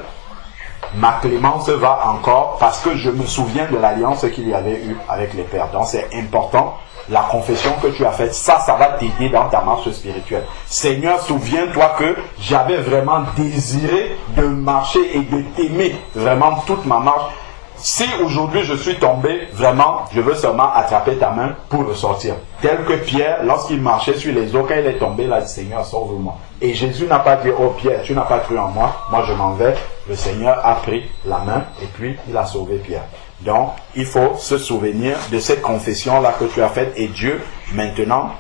ma clémence va encore, parce que je me souviens de l'alliance qu'il y avait eue avec les pères. Donc c'est important. La confession que tu as faite, ça va t'aider dans ta marche spirituelle. Seigneur, souviens-toi que j'avais vraiment désiré de marcher et de t'aimer vraiment toute ma marche. Si aujourd'hui je suis tombé, vraiment, je veux seulement attraper ta main pour ressortir. Tel que Pierre, lorsqu'il marchait sur les eaux, quand il est tombé, il a dit, Seigneur, sauve-moi. Et Jésus n'a pas dit, oh Pierre, tu n'as pas cru en moi, moi je m'en vais. Le Seigneur a pris la main et puis il a sauvé Pierre. Donc, il faut se souvenir de cette confession-là que tu as faite et Dieu, maintenant,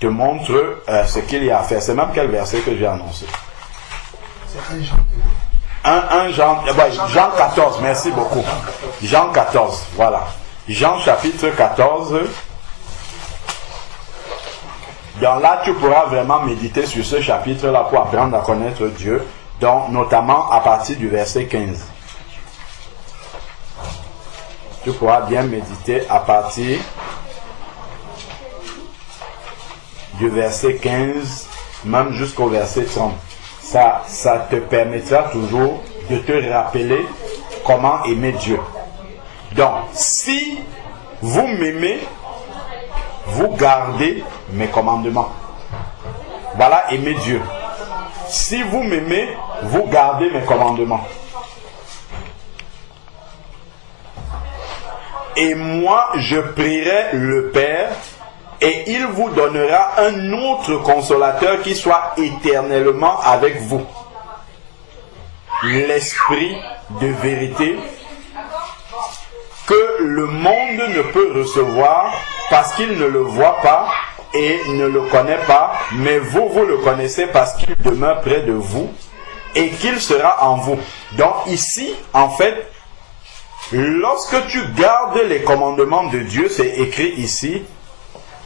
te montre ce qu'il y a à faire. C'est même quel verset que j'ai annoncé? C'est Jean 14, merci beaucoup. Jean 14, voilà. Jean chapitre 14. Donc là, tu pourras vraiment méditer sur ce chapitre-là pour apprendre à connaître Dieu, donc notamment à partir du verset 15. Tu pourras bien méditer à partir du verset 15, même jusqu'au verset 30. Ça te permettra toujours de te rappeler comment aimer Dieu. Donc, si vous m'aimez, vous gardez mes commandements. Voilà, aimer Dieu. Si vous m'aimez, vous gardez mes commandements. Et moi, je prierai le Père, et il vous donnera un autre consolateur qui soit éternellement avec vous. L'Esprit de vérité que le monde ne peut recevoir parce qu'il ne le voit pas et ne le connaît pas, mais vous le connaissez parce qu'il demeure près de vous et qu'il sera en vous. Donc ici, en fait, lorsque tu gardes les commandements de Dieu, c'est écrit ici,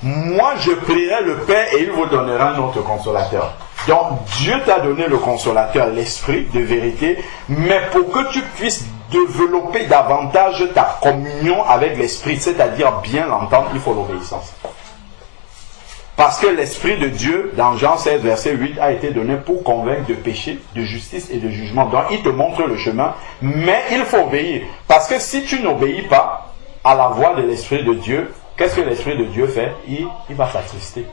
moi je prierai le Père et il vous donnera un autre consolateur. Donc Dieu t'a donné le consolateur, l'Esprit de vérité, mais pour que tu puisses développer davantage ta communion avec l'Esprit, c'est-à-dire bien l'entendre, il faut l'obéissance. Parce que l'Esprit de Dieu, dans Jean 16, verset 8, a été donné pour convaincre de péché, de justice et de jugement. Donc il te montre le chemin, mais il faut obéir. Parce que si tu n'obéis pas à la voix de l'Esprit de Dieu, qu'est-ce que l'Esprit de Dieu fait? Il va s'attrister.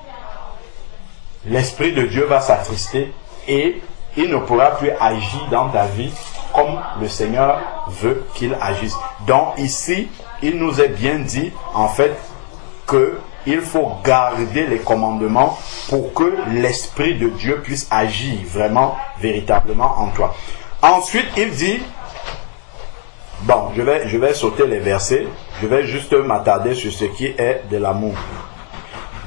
L'Esprit de Dieu va s'attrister et il ne pourra plus agir dans ta vie comme le Seigneur veut qu'il agisse. Donc ici, il nous est bien dit, en fait, qu'il faut garder les commandements pour que l'Esprit de Dieu puisse agir vraiment, véritablement en toi. Ensuite, il dit, bon, je vais sauter les versets, je vais juste m'attarder sur ce qui est de l'amour.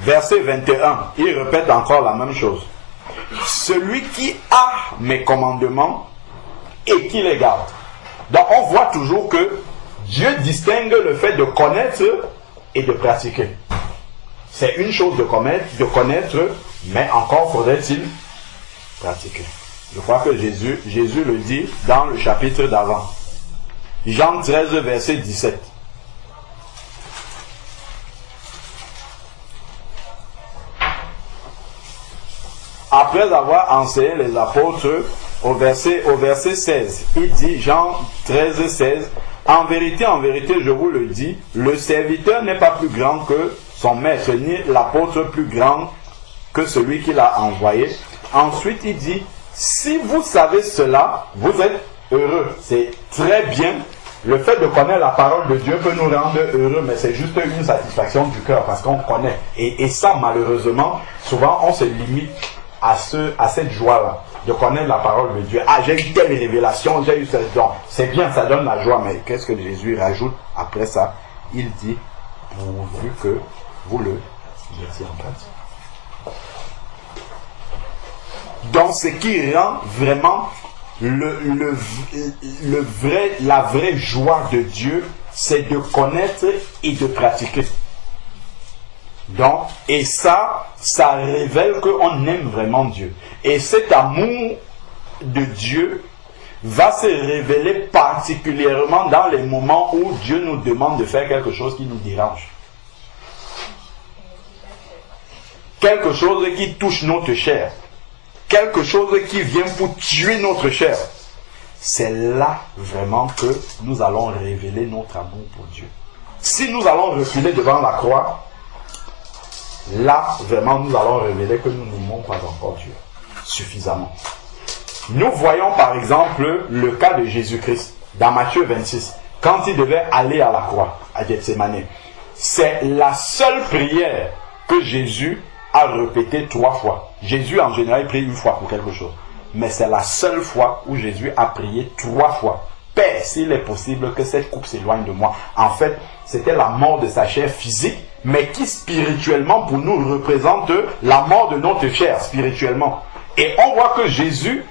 Verset 21, il répète encore la même chose. Celui qui a mes commandements et qui les garde. Donc on voit toujours que Dieu distingue le fait de connaître et de pratiquer. C'est une chose de connaître, mais encore faudrait-il pratiquer. Je crois que Jésus le dit dans le chapitre d'avant. Jean 13, verset 17. Après avoir enseigné les apôtres, au verset 16, il dit, Jean 13, 16, en vérité, je vous le dis, le serviteur n'est pas plus grand que son maître, ni l'apôtre plus grand que celui qui l'a envoyé. Ensuite, il dit, si vous savez cela, vous êtes heureux. C'est très bien. Le fait de connaître la parole de Dieu peut nous rendre heureux, mais c'est juste une satisfaction du cœur parce qu'on connaît. Et ça, malheureusement, souvent, on se limite à cette joie-là, de connaître la parole de Dieu. Ah, j'ai eu telle révélation, j'ai eu cette don. C'est bien, ça donne la joie, mais qu'est-ce que Jésus rajoute après ça? Il dit, pourvu que vous le mettiez en pratique. Donc, ce qui rend vraiment la vraie joie de Dieu, c'est de connaître et de pratiquer. Donc, et ça révèle qu'on aime vraiment Dieu. Et cet amour de Dieu va se révéler particulièrement dans les moments où Dieu nous demande de faire quelque chose qui nous dérange. Quelque chose qui touche notre chair. Quelque chose qui vient pour tuer notre chair. C'est là vraiment que nous allons révéler notre amour pour Dieu. Si nous allons reculer devant la croix, là, vraiment, nous allons révéler que nous n'aimons pas encore Dieu suffisamment. Nous voyons par exemple le cas de Jésus-Christ dans Matthieu 26, quand il devait aller à la croix, à Gethsémani. C'est la seule prière que Jésus a répétée 3 fois. Jésus, en général, prie une fois pour quelque chose. Mais c'est la seule fois où Jésus a prié 3 fois. Père, s'il est possible que cette coupe s'éloigne de moi. En fait, c'était la mort de sa chair physique, mais qui spirituellement pour nous représente la mort de notre chair spirituellement. Et on voit que Jésus,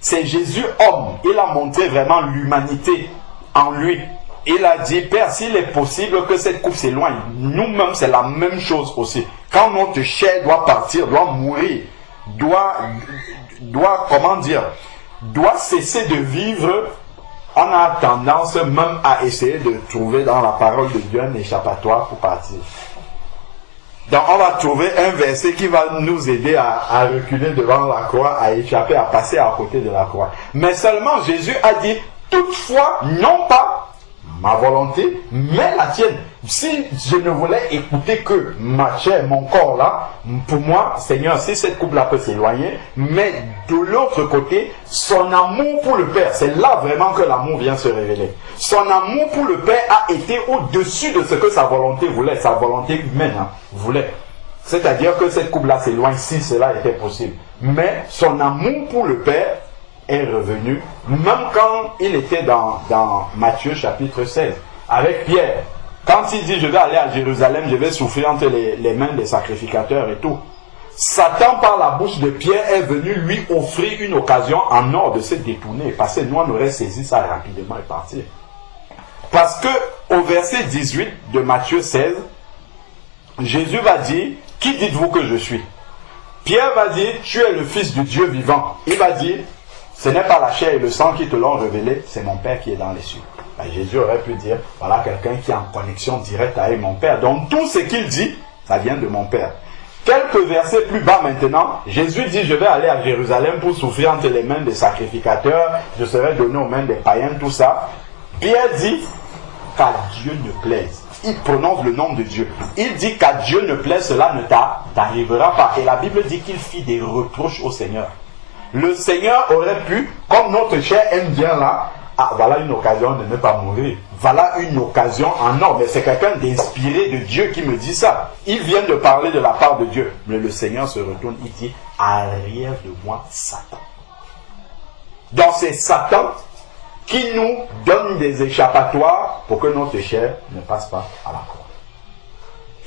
c'est Jésus homme. Il a montré vraiment l'humanité en lui. Il a dit, Père, s'il est possible que cette coupe s'éloigne, nous-mêmes c'est la même chose aussi. Quand notre chair doit partir, doit mourir, doit cesser de vivre, on a tendance même à essayer de trouver dans la parole de Dieu un échappatoire pour partir. Donc on va trouver un verset qui va nous aider à reculer devant la croix, à échapper, à passer à côté de la croix. Mais seulement Jésus a dit, toutefois, non pas ma volonté, mais la tienne. Si je ne voulais écouter que ma chair, mon corps là, pour moi, Seigneur, si cette coupe là peut s'éloigner, mais de l'autre côté, son amour pour le Père, c'est là vraiment que l'amour vient se révéler. Son amour pour le Père a été au-dessus de ce que sa volonté voulait, sa volonté humaine voulait. C'est-à-dire que cette coupe là s'éloigne si cela était possible. Mais son amour pour le Père est revenu, même quand il était dans Matthieu chapitre 16, avec Pierre. Quand il dit, je vais aller à Jérusalem, je vais souffrir entre les mains des sacrificateurs et tout. Satan, par la bouche de Pierre, est venu lui offrir une occasion en or de se détourner. Parce que nous, on aurait saisi ça rapidement et partir. Parce que au verset 18 de Matthieu 16, Jésus va dire, qui dites-vous que je suis? Pierre va dire, tu es le Fils du Dieu vivant. Il va dire, ce n'est pas la chair et le sang qui te l'ont révélé, c'est mon Père qui est dans les cieux. Ben, Jésus aurait pu dire, voilà quelqu'un qui est en connexion directe avec mon Père. Donc tout ce qu'il dit, ça vient de mon Père. Quelques versets plus bas maintenant, Jésus dit, je vais aller à Jérusalem pour souffrir entre les mains des sacrificateurs, je serai donné aux mains des païens, tout ça. Pierre dit, qu'à Dieu ne plaise. Il prononce le nom de Dieu. Il dit qu'à Dieu ne plaise, cela ne t'arrivera pas. Et la Bible dit qu'il fit des reproches au Seigneur. Le Seigneur aurait pu, comme notre cher aime bien là, ah, voilà une occasion de ne pas mourir. Voilà une occasion en or. Mais c'est quelqu'un d'inspiré de Dieu qui me dit ça. Il vient de parler de la part de Dieu. Mais le Seigneur se retourne, il dit, arrière de moi, Satan. Donc c'est Satan qui nous donne des échappatoires pour que notre chair ne passe pas à la croix.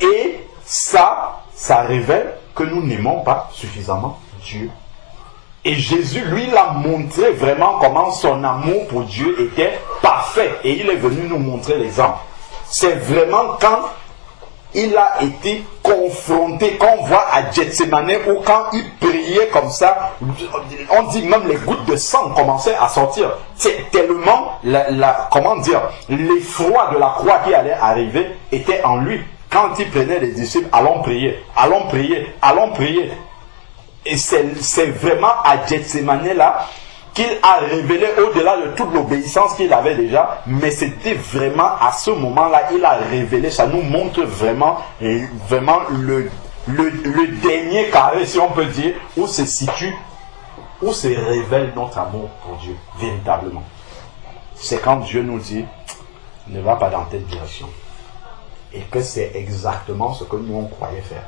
Et ça révèle que nous n'aimons pas suffisamment Dieu. Et Jésus, lui, l'a montré vraiment comment son amour pour Dieu était parfait. Et il est venu nous montrer l'exemple. C'est vraiment quand il a été confronté, quand on voit à Gethsemane, ou quand il priait comme ça, on dit même les gouttes de sang commençaient à sortir. C'est tellement, comment dire, l'effroi de la croix qui allait arriver était en lui. Quand il prenait les disciples, allons prier, allons prier, allons prier. Et c'est vraiment à Gethsemane là qu'il a révélé au-delà de toute l'obéissance qu'il avait déjà, mais c'était vraiment à ce moment-là, il a révélé, ça nous montre vraiment le dernier carré, si on peut dire, où se situe, où se révèle notre amour pour Dieu, véritablement. C'est quand Dieu nous dit, ne va pas dans telle direction. Et que c'est exactement ce que nous on croyait faire.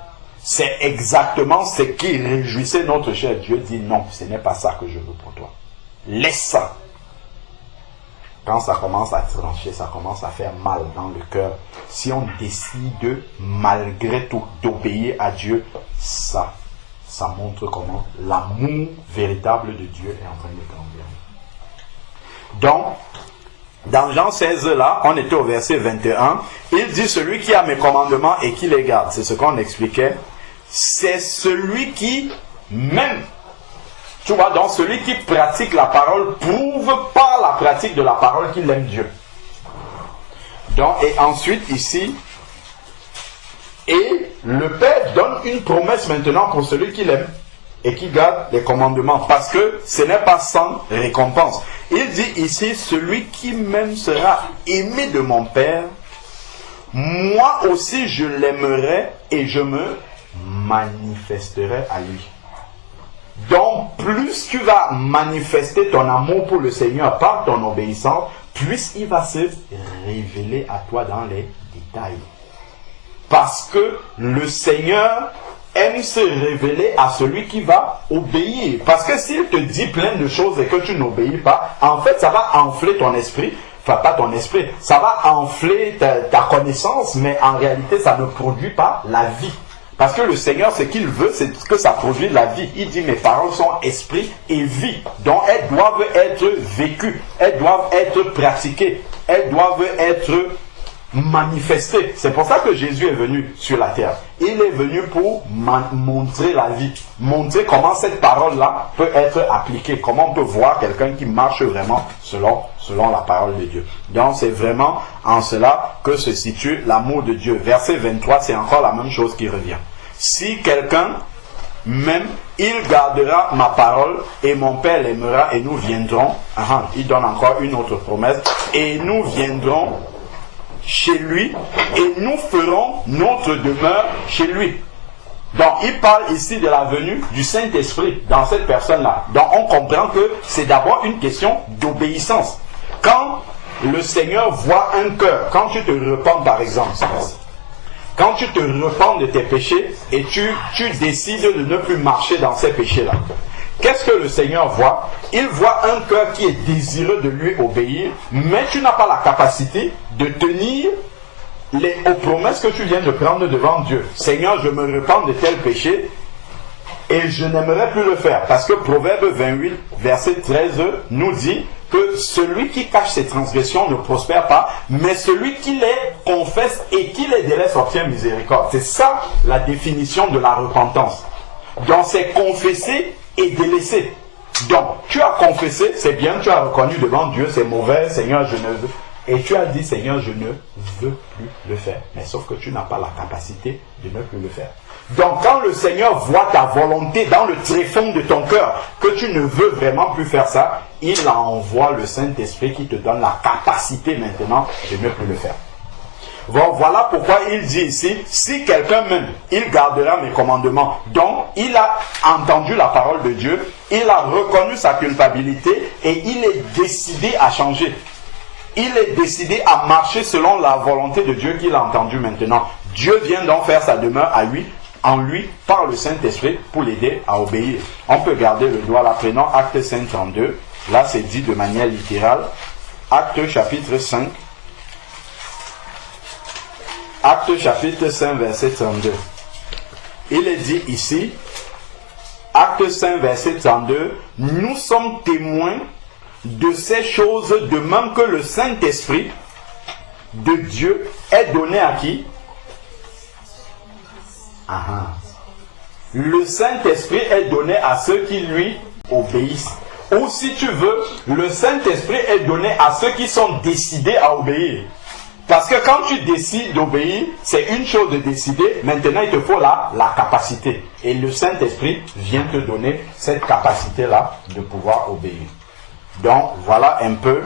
C'est exactement ce qui réjouissait notre cher. Dieu dit non, ce n'est pas ça que je veux pour toi. Laisse ça. Quand ça commence à trancher, ça commence à faire mal dans le cœur. Si on décide malgré tout d'obéir à Dieu, ça montre comment l'amour véritable de Dieu est en train de grandir. Donc, dans Jean 16 là, on était au verset 21, il dit celui qui a mes commandements et qui les garde, c'est ce qu'on expliquait, c'est celui qui, même, tu vois, donc celui qui pratique la parole prouve par la pratique de la parole qu'il aime Dieu. Donc, et ensuite ici, et le Père donne une promesse maintenant pour celui qui l'aime et qui garde les commandements, parce que ce n'est pas sans récompense. Il dit ici, celui qui même sera aimé de mon Père, moi aussi je l'aimerai et je me manifesterai à lui. Donc, plus tu vas manifester ton amour pour le Seigneur par ton obéissance, plus il va se révéler à toi dans les détails. Parce que le Seigneur aime se révéler à celui qui va obéir. Parce que s'il te dit plein de choses et que tu n'obéis pas, en fait, ça va enfler ton esprit. Enfin, pas ton esprit. Ça va enfler ta connaissance, mais en réalité, ça ne produit pas la vie. Parce que le Seigneur, ce qu'il veut, c'est que ça produise la vie. Il dit, mes paroles sont esprit et vie. Donc, elles doivent être vécues. Elles doivent être pratiquées. Elles doivent être manifestées. C'est pour ça que Jésus est venu sur la terre. Il est venu pour montrer la vie. Montrer comment cette parole-là peut être appliquée. Comment on peut voir quelqu'un qui marche vraiment selon la parole de Dieu. Donc c'est vraiment en cela que se situe l'amour de Dieu. Verset 23, c'est encore la même chose qui revient. Si quelqu'un même, il gardera ma parole et mon Père l'aimera et nous viendrons. Il donne encore une autre promesse. Et nous viendrons chez lui et nous ferons notre demeure chez lui. Donc il parle ici de la venue du Saint-Esprit dans cette personne-là. Donc on comprend que c'est d'abord une question d'obéissance. Quand le Seigneur voit un cœur, quand tu te repens par exemple, quand tu te repens de tes péchés et tu décides de ne plus marcher dans ces péchés-là, qu'est-ce que le Seigneur voit? Il voit un cœur qui est désireux de lui obéir, mais tu n'as pas la capacité de tenir aux promesses que tu viens de prendre devant Dieu. Seigneur, je me repens de tel péché et je n'aimerais plus le faire. Parce que Proverbe 28, verset 13 nous dit que celui qui cache ses transgressions ne prospère pas, mais celui qui les confesse et qui les délaisse obtient miséricorde. C'est ça la définition de la repentance. Donc c'est confesser et délaisser. Donc tu as confessé, c'est bien, tu as reconnu devant Dieu, c'est mauvais, Seigneur, je ne veux. Et tu as dit, Seigneur, je ne veux plus le faire. Mais sauf que tu n'as pas la capacité de ne plus le faire. Donc quand le Seigneur voit ta volonté dans le tréfonds de ton cœur, que tu ne veux vraiment plus faire ça, il envoie le Saint-Esprit qui te donne la capacité maintenant de ne plus le faire. Voilà pourquoi il dit ici, si quelqu'un m'aime, il gardera mes commandements. Donc, il a entendu la parole de Dieu, il a reconnu sa culpabilité et il est décidé à changer. Il est décidé à marcher selon la volonté de Dieu qu'il a entendue maintenant. Dieu vient donc faire sa demeure en lui par le Saint-Esprit pour l'aider à obéir. On peut garder le doigt là, prenons Acte 5, 32. Là, c'est dit de manière littérale. Acte chapitre 5. Acte chapitre 5, verset 32. Il est dit ici, Acte 5, verset 32, nous sommes témoins de ces choses, de même que le Saint-Esprit de Dieu est donné à qui? Le Saint-Esprit est donné à ceux qui lui obéissent. Ou si tu veux, le Saint-Esprit est donné à ceux qui sont décidés à obéir. Parce que quand tu décides d'obéir, c'est une chose de décider, maintenant il te faut la capacité. Et le Saint-Esprit vient te donner cette capacité-là de pouvoir obéir. Donc voilà un peu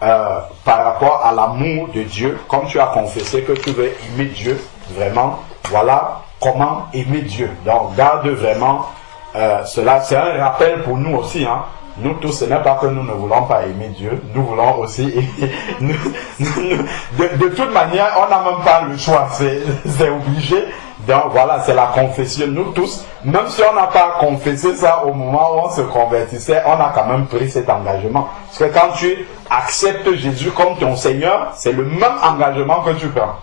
par rapport à l'amour de Dieu, comme tu as confessé que tu veux aimer Dieu, vraiment, voilà comment aimer Dieu. Donc garde vraiment cela, c'est un rappel pour nous aussi, hein. Nous tous, ce n'est pas que nous ne voulons pas aimer Dieu, nous voulons aussi aimer. De toute manière, on n'a même pas le choix, c'est obligé. Donc voilà, c'est la confession. Nous tous, même si on n'a pas confessé ça au moment où on se convertissait, on a quand même pris cet engagement. Parce que quand tu acceptes Jésus comme ton Seigneur, c'est le même engagement que tu prends.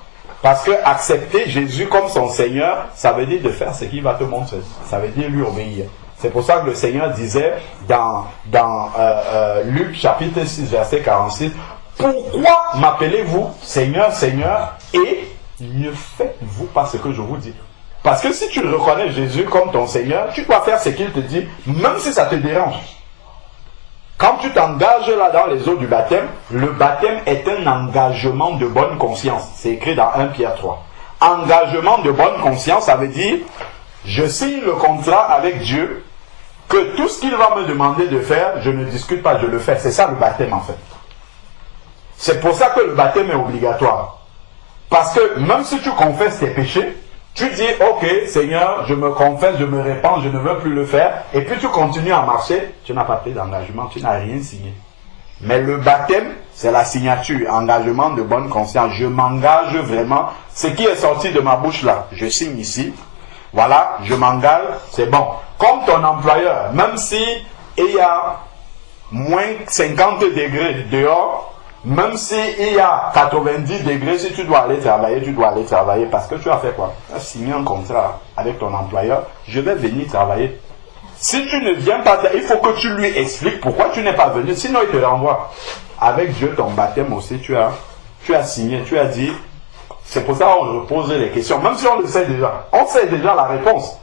Parce que accepter Jésus comme son Seigneur, ça veut dire de faire ce qu'il va te montrer. Ça veut dire lui obéir. C'est pour ça que le Seigneur disait dans Luc chapitre 6 verset 46, pourquoi m'appelez-vous Seigneur, Seigneur, et ne faites-vous pas ce que je vous dis? Parce que si tu reconnais Jésus comme ton Seigneur, tu dois faire ce qu'il te dit, même si ça te dérange. Quand tu t'engages là dans les eaux du baptême, le baptême est un engagement de bonne conscience. C'est écrit dans 1 Pierre 3. Engagement de bonne conscience, ça veut dire, je signe le contrat avec Dieu, que tout ce qu'il va me demander de faire, je ne discute pas, je le fais. C'est ça le baptême en fait. C'est pour ça que le baptême est obligatoire. Parce que même si tu confesses tes péchés, tu dis, ok Seigneur, je me confesse, je me répands, je ne veux plus le faire, et puis tu continues à marcher, tu n'as pas pris d'engagement, tu n'as rien signé. Mais le baptême, c'est la signature, engagement de bonne conscience. Je m'engage vraiment, ce qui est sorti de ma bouche là, je signe ici, voilà, je m'engage, c'est bon. Comme ton employeur, même si il y a moins 50 degrés dehors, même si il y a 90 degrés, si tu dois aller travailler, tu dois aller travailler. Parce que tu as fait quoi? Tu as signé un contrat avec ton employeur, je vais venir travailler. Si tu ne viens pas, il faut que tu lui expliques pourquoi tu n'es pas venu, sinon il te renvoie. Avec Dieu, ton baptême aussi, tu as signé, tu as dit. C'est pour ça qu'on repose les questions, même si on le sait déjà. On sait déjà la réponse.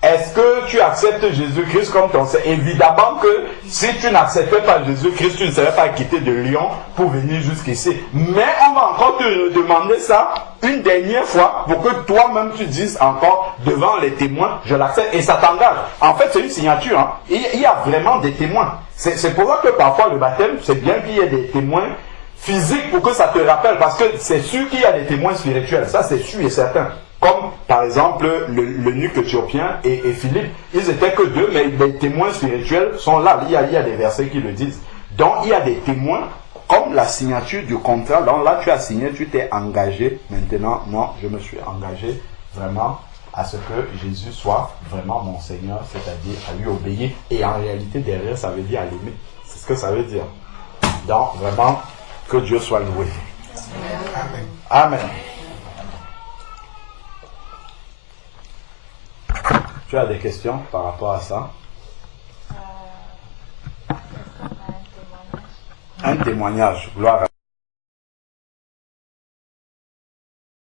Est-ce que tu acceptes Jésus-Christ comme ton Seigneur? Évidemment que si tu n'acceptais pas Jésus-Christ, tu ne serais pas quitté de Lyon pour venir jusqu'ici. Mais on va encore te demander ça une dernière fois pour que toi-même tu dises encore devant les témoins, je l'accepte, et ça t'engage. En fait, c'est une signature. Hein. Il y a vraiment des témoins. C'est pour ça que parfois le baptême, c'est bien qu'il y ait des témoins physiques pour que ça te rappelle, parce que c'est sûr qu'il y a des témoins spirituels. Ça, c'est sûr et certain. Comme par exemple l'eunuque éthiopien et Philippe, ils étaient que deux, mais les témoins spirituels sont là. Il y a des versets qui le disent. Donc il y a des témoins, comme la signature du contrat. Donc là tu as signé, tu t'es engagé. Maintenant, non, je me suis engagé vraiment à ce que Jésus soit vraiment mon Seigneur, c'est-à-dire à lui obéir. Et en réalité derrière, ça veut dire à l'aimer. C'est ce que ça veut dire. Donc vraiment, que Dieu soit loué. Amen. Amen. Tu as des questions par rapport à ça? Un témoignage. Gloire à